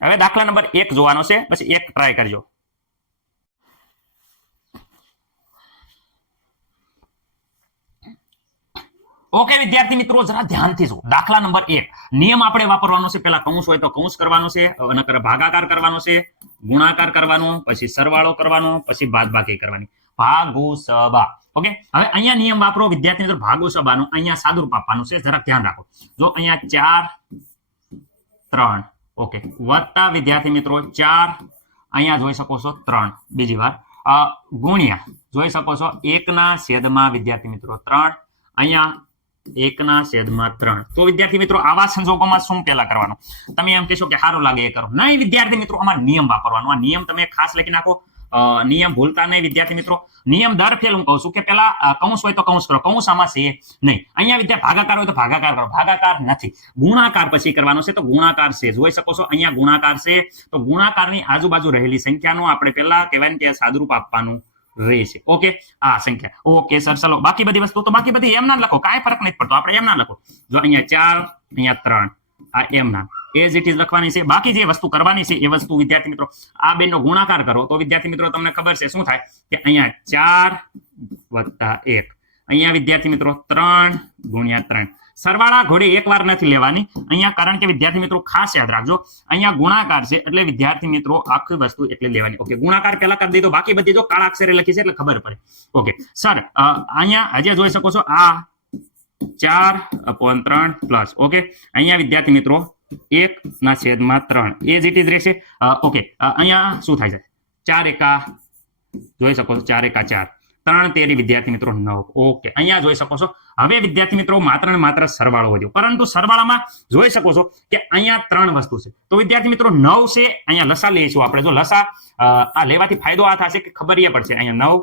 હવે દાખલા નંબર 1 જોવાનો છે, પછી 1 ટ્રાય કરજો. ઓકે વિદ્યાર્થી મિત્રો, જરા ધ્યાનથી જો. દાખલા નંબર 1 નિયમ આપણે વાપરવાનો છે. પહેલા કૌંસ હોય તો કૌંસ કરવાનો છે, નકર ભાગાકાર કરવાનો છે, ગુણાકાર કરવાનો, પછી સરવાળો કરવાનો, પછી બાદબાકી કરવાની. ભાગુ સબા. ઓકે, હવે અહીંયા નિયમ વાપરો વિદ્યાર્થી મિત્રો. ભાગુ સબાનું અહીંયા સાદુરૂપ આપવાનું છે, જરા ધ્યાન રાખો. જો અહીંયા 4 3. ઓકે, વત્તા વિદ્યાર્થી મિત્રો 4 અહીંયા જોઈ શકો છો 3. બીજી વાર ગુણ્યા જોઈ શકો છો 1/3 વિદ્યાર્થી મિત્રો 3. અહીંયા 1/3. તો વિદ્યાર્થી મિત્રો આવા સંજોગોમાં શું પહેલા કરવાનું? તમે એમ કહેશો કે સારું લાગે એ કરો. નહીં વિદ્યાર્થી મિત્રો, અમારે નિયમ વાપરવાનો. આ નિયમ તમે ખાસ લખી નાખો. નિયમ ભૂલતા નહીં વિદ્યાર્થી મિત્રો. નિયમ દર ફેલ હું કહું છું કે પેલા કૌંસ હોય તો કૌંસ કરો, કૌંસ આમાં છે નહીં. અહીંયા વિદ્યાર્થી ભાગાકાર હોય તો ભાગાકાર કરો, ભાગાકાર નથી. ગુણાકાર પછી કરવાનો છે તો ગુણાકાર છે. જોઈ શકો છો અહીંયા ગુણાકાર છે, તો ગુણાકારની આજુબાજુ રહેલી સંખ્યાનું આપણે પેલા કહેવાય કે સાદુરૂપ આપવાનું રહેશે. ઓકે, આ સંખ્યા. ઓકે સર, ચલો બાકી બધી વસ્તુ તો બાકી બધી એમ ના લખો, કાંઈ ફરક નથી પડતો. આપણે એમ ના લખો. જો અહીંયા 4, અહીંયા 3, આ એમ ના એઝ ઇટ ઇઝ લખવાની છે. બાકી જે વસ્તુ કરવાની છે એ વસ્તુ વિદ્યાર્થી મિત્રો આ બેનો ગુણાકાર કરો તો વિદ્યાર્થી મિત્રો તમને ખબર છે શું થાય કે અહીંયા 4 + 1, અહીંયા વિદ્યાર્થી મિત્રો 3 × 3. સરવાળા ઘોડે એકવાર નથી લેવાની અહીંયા, કારણ કે વિદ્યાર્થી મિત્રો ખાસ યાદ રાખજો અહીંયા ગુણાકાર છે એટલે વિદ્યાર્થી મિત્રો આખી વસ્તુ એટલી લેવાની. ઓકે, ગુણાકાર પહેલા કરી દીધો, બાકી બધી જો કાળા અક્ષરે લખી છે એટલે ખબર પડે. ઓકે સર, અહીંયા હજી જોઈ શકો છો આ 4/3 પ્લસ. ઓકે, અહીંયા વિદ્યાર્થી મિત્રો 1/3 એ જ ઇટ ઇઝ રહેશે. ઓકે, અહીંયા શું થાય છે 4 એકા જોઈ શકો છો 4 એકા 4, 3 તેરી વિદ્યાર્થી મિત્રો 9. ઓકે, અહીંયા જોઈ શકો છો હવે વિદ્યાર્થી મિત્રો માત્ર ને માત્ર સરવાળો વધ્યો, પરંતુ સરવાળામાં જોઈ શકો છો કે અહીંયા 3 વસ્તુ છે. તો વિદ્યાર્થી મિત્રો 9 છે, અહીંયા લસા લઈશું આપણે. જો લસા આ લેવાથી ફાયદો આ થશે કે ખબર એ પડશે અહીંયા 9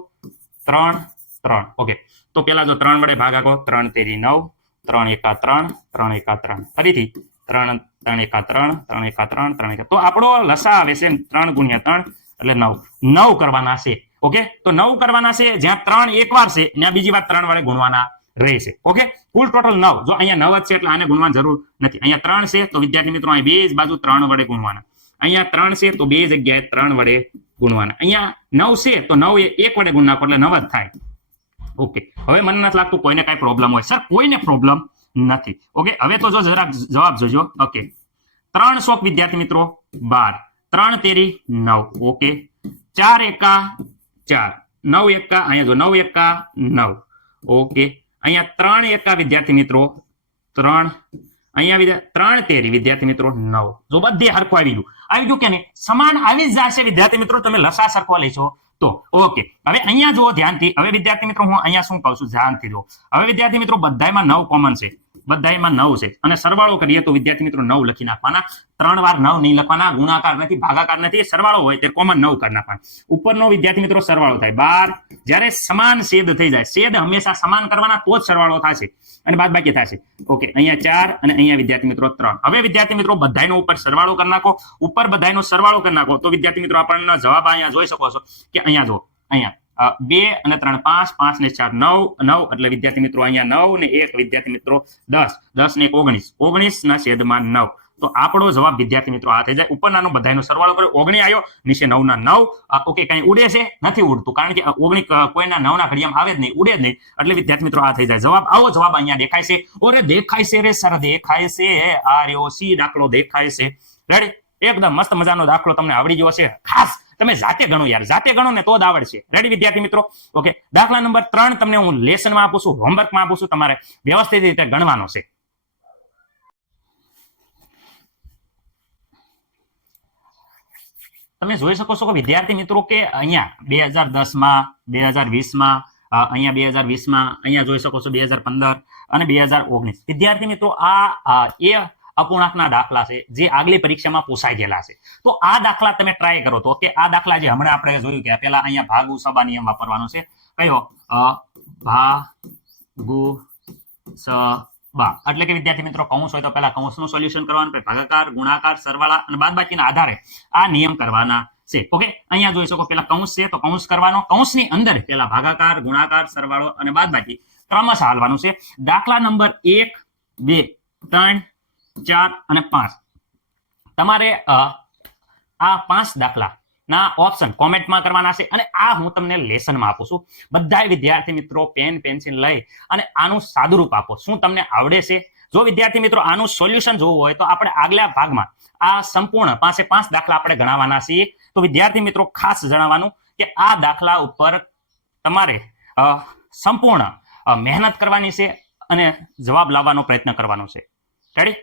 3 3. ઓકે, તો પેલા જો 3 વડે ભાગાકો, 3 તેરી 9, 3 એકા 3, 3 એકા 3, ફરીથી 3 એકા 3, 3 એકા 3, 3 એકા. તો આપણો લસા આવે છે 3 × 3 એટલે 9. 9 કરવાના છે. ઓકે, તો 9 કરવાના છે. જ્યાં 3 એકવાર છે ત્યાં બીજી વાર 3 વડે ગુણવાના રહેશે. ઓકે, કુલ ટોટલ 9. જો અહીંયા 9 જ છે એટલે આને ગુણવાની જરૂર નથી. અહીંયા 3 છે તો વિદ્યાર્થી મિત્રો અહીં બે જ બાજુ 3 વડે ગુણવાના. અહીંયા 3 છે તો બે જગ્યાએ 3 વડે ગુણવાના. અહીંયા 9 છે તો 9 એ 1 વડે ગુણ નાખો એટલે 9 જ થાય. ઓકે, હવે મને નથી લાગતું કોઈને કઈ પ્રોબ્લેમ હોય. સર કોઈને પ્રોબ્લેમ નથી. ઓકે, હવે તો જો જરાક જવાબ જોજો. ઓકે, 3 શોક વિદ્યાર્થી મિત્રો 12, 3 તેરી 9. ઓકે, 4 એકા 4, 9 એકા અહીંયા જો 9 એકા 9. ઓકે, અહીંયા 3 એકા વિદ્યાર્થી મિત્રો 3, અહીંયા 3 તેરી વિદ્યાર્થી મિત્રો 9. જો બધે હરખું આવી ગયું કે નહીં? સમાન આવી જ જશે વિદ્યાર્થી મિત્રો, તમે લસા સરખવા લેશો તો. ઓકે, હવે અહીંયા જુઓ ધ્યાનથી. હવે વિદ્યાર્થી મિત્રો હું અહીંયા શું કહું છું ધ્યાનથી જુઓ. હવે વિદ્યાર્થી મિત્રો બધાયમાં 9 કોમન છે, બધાયમાં 9 છે અને સરવાળો કરીએ તો વિદ્યાર્થી મિત્રો 9 લખી નાખવાના. 3 વાર 9 નહીં લખવાના, ગુણાકાર નથી, ભાગાકાર નથી, સરવાળો હોય તે કોમન 9 કરી નાખવાના. ઉપરનો વિદ્યાર્થી મિત્રો સરવાળો થાય 12. જ્યારે સમાન છેદ થઈ જાય, છેદ હંમેશા સમાન કરવાના તો જ સરવાળો થશે અને બાદબાકી થશે. ઓકે, અહીંયા 4 અને અહીંયા વિદ્યાર્થી મિત્રો 3. હવે વિદ્યાર્થી મિત્રો બધાયનો ઉપર સરવાળો કરી નાખો, ઉપર બધાયનો સરવાળો કરી નાખો તો વિદ્યાર્થી મિત્રો આપણને જવાબ અહીંયા જોઈ શકો છો કે અહીંયા જો અહીંયા 2 અને 3 5, 5 ને 4 9, 9 એટલે વિદ્યાર્થી મિત્રો અહીંયા 9 ને 1 વિદ્યાર્થી મિત્રો 10, 10 ને 19, 19 ના છેદમાં 9. તો આપણો જવાબ વિદ્યાર્થી મિત્રો આ થઈ જાય. ઉપરનાનો બધાયનો સરવાળો કર્યો, 19 આવ્યો, નીચે 9 ના 9. ઓકે, કઈ ઉડે છે? નથી ઉડતું, કારણ કે 19 કોઈના 9 ના ઘડિયામાં આવે જ નહીં, ઉડે જ નહીં. એટલે વિદ્યાર્થી મિત્રો આ થઈ જાય જવાબ. આવો જવાબ અહીંયા દેખાય છે. ઓરે દેખાય છે રે સર, દેખાય છે. આ રહ્યો સી દાખલો દેખાય છે. રેડી? એકદમ મસ્ત મજાનો દાખલો તમને આવડી ગયો છે. ખાસ તમે જાતે ગણો યાર, જાતે ગણો ને તો જ આવડશે. રેડી વિદ્યાર્થી મિત્રો? ઓકે, દાખલા નંબર 3 તમને હું લેસનમાં આપું છું, હોમવર્કમાં આપું છું, તમારે વ્યવસ્થિત રીતે ગણવાનો છે. તમે જોઈ શકો છો કે વિદ્યાર્થી મિત્રો કે અહીંયા 2010માં, 2020માં, અહીંયા 2020માં, અહીંયા જોઈ શકો છો 2015 અને 2019. વિદ્યાર્થી મિત્રો આ એ અપૂર્ણાંકના દાખલા છે જે આગલી પરીક્ષામાં પૂછાઈ ગયેલા છે. તો આ દાખલા તમે ટ્રાય કરો તો કે આ દાખલા જે હમણાં આપણે જોયું કે પેલા અહીંયા ભાગુ સબા નિયમ વાપરવાનો છે. કયો? ભાગુ સબા. એટલે કે વિદ્યાર્થી મિત્રો કૌંસ હોય તો પહેલા કૌંસનું સોલ્યુશન કરવાનું, પછી ભાગાકાર, ગુણાકાર, સરવાળા અને બાદબાકીના આધારે આ નિયમ કરવાના છે. ઓકે, અહીંયા જોઈ શકો પેલા કૌંસ છે તો કૌંસ કરવાનો, કૌંસની અંદર પેલા ભાગાકાર, ગુણાકાર, સરવાળો અને બાદબાકી ક્રમશઃ હાલવાનું છે. દાખલા નંબર 1, 2, 3, 4 અને 5 તમારે આ 5 દાખલા ના ઓપ્શન કોમેન્ટમાં કરવાના છે અને આ હું તમને લેસનમાં આપું છું. બધા વિદ્યાર્થી મિત્રો પેન પેન્સિલ લઈ અને આનું સાદુરૂપ આપો. શું તમને આવડે છે? જો વિદ્યાર્થી મિત્રો આનું સોલ્યુશન જોવું હોય તો આપણે આગલા ભાગમાં આ સંપૂર્ણ 5 દાખલા આપણે ગણાવવાના છીએ. તો વિદ્યાર્થી મિત્રો ખાસ જણાવવાનું કે આ દાખલા ઉપર તમારે સંપૂર્ણ મહેનત કરવાની છે અને જવાબ લાવવાનો પ્રયત્ન કરવાનો છે. રેડી?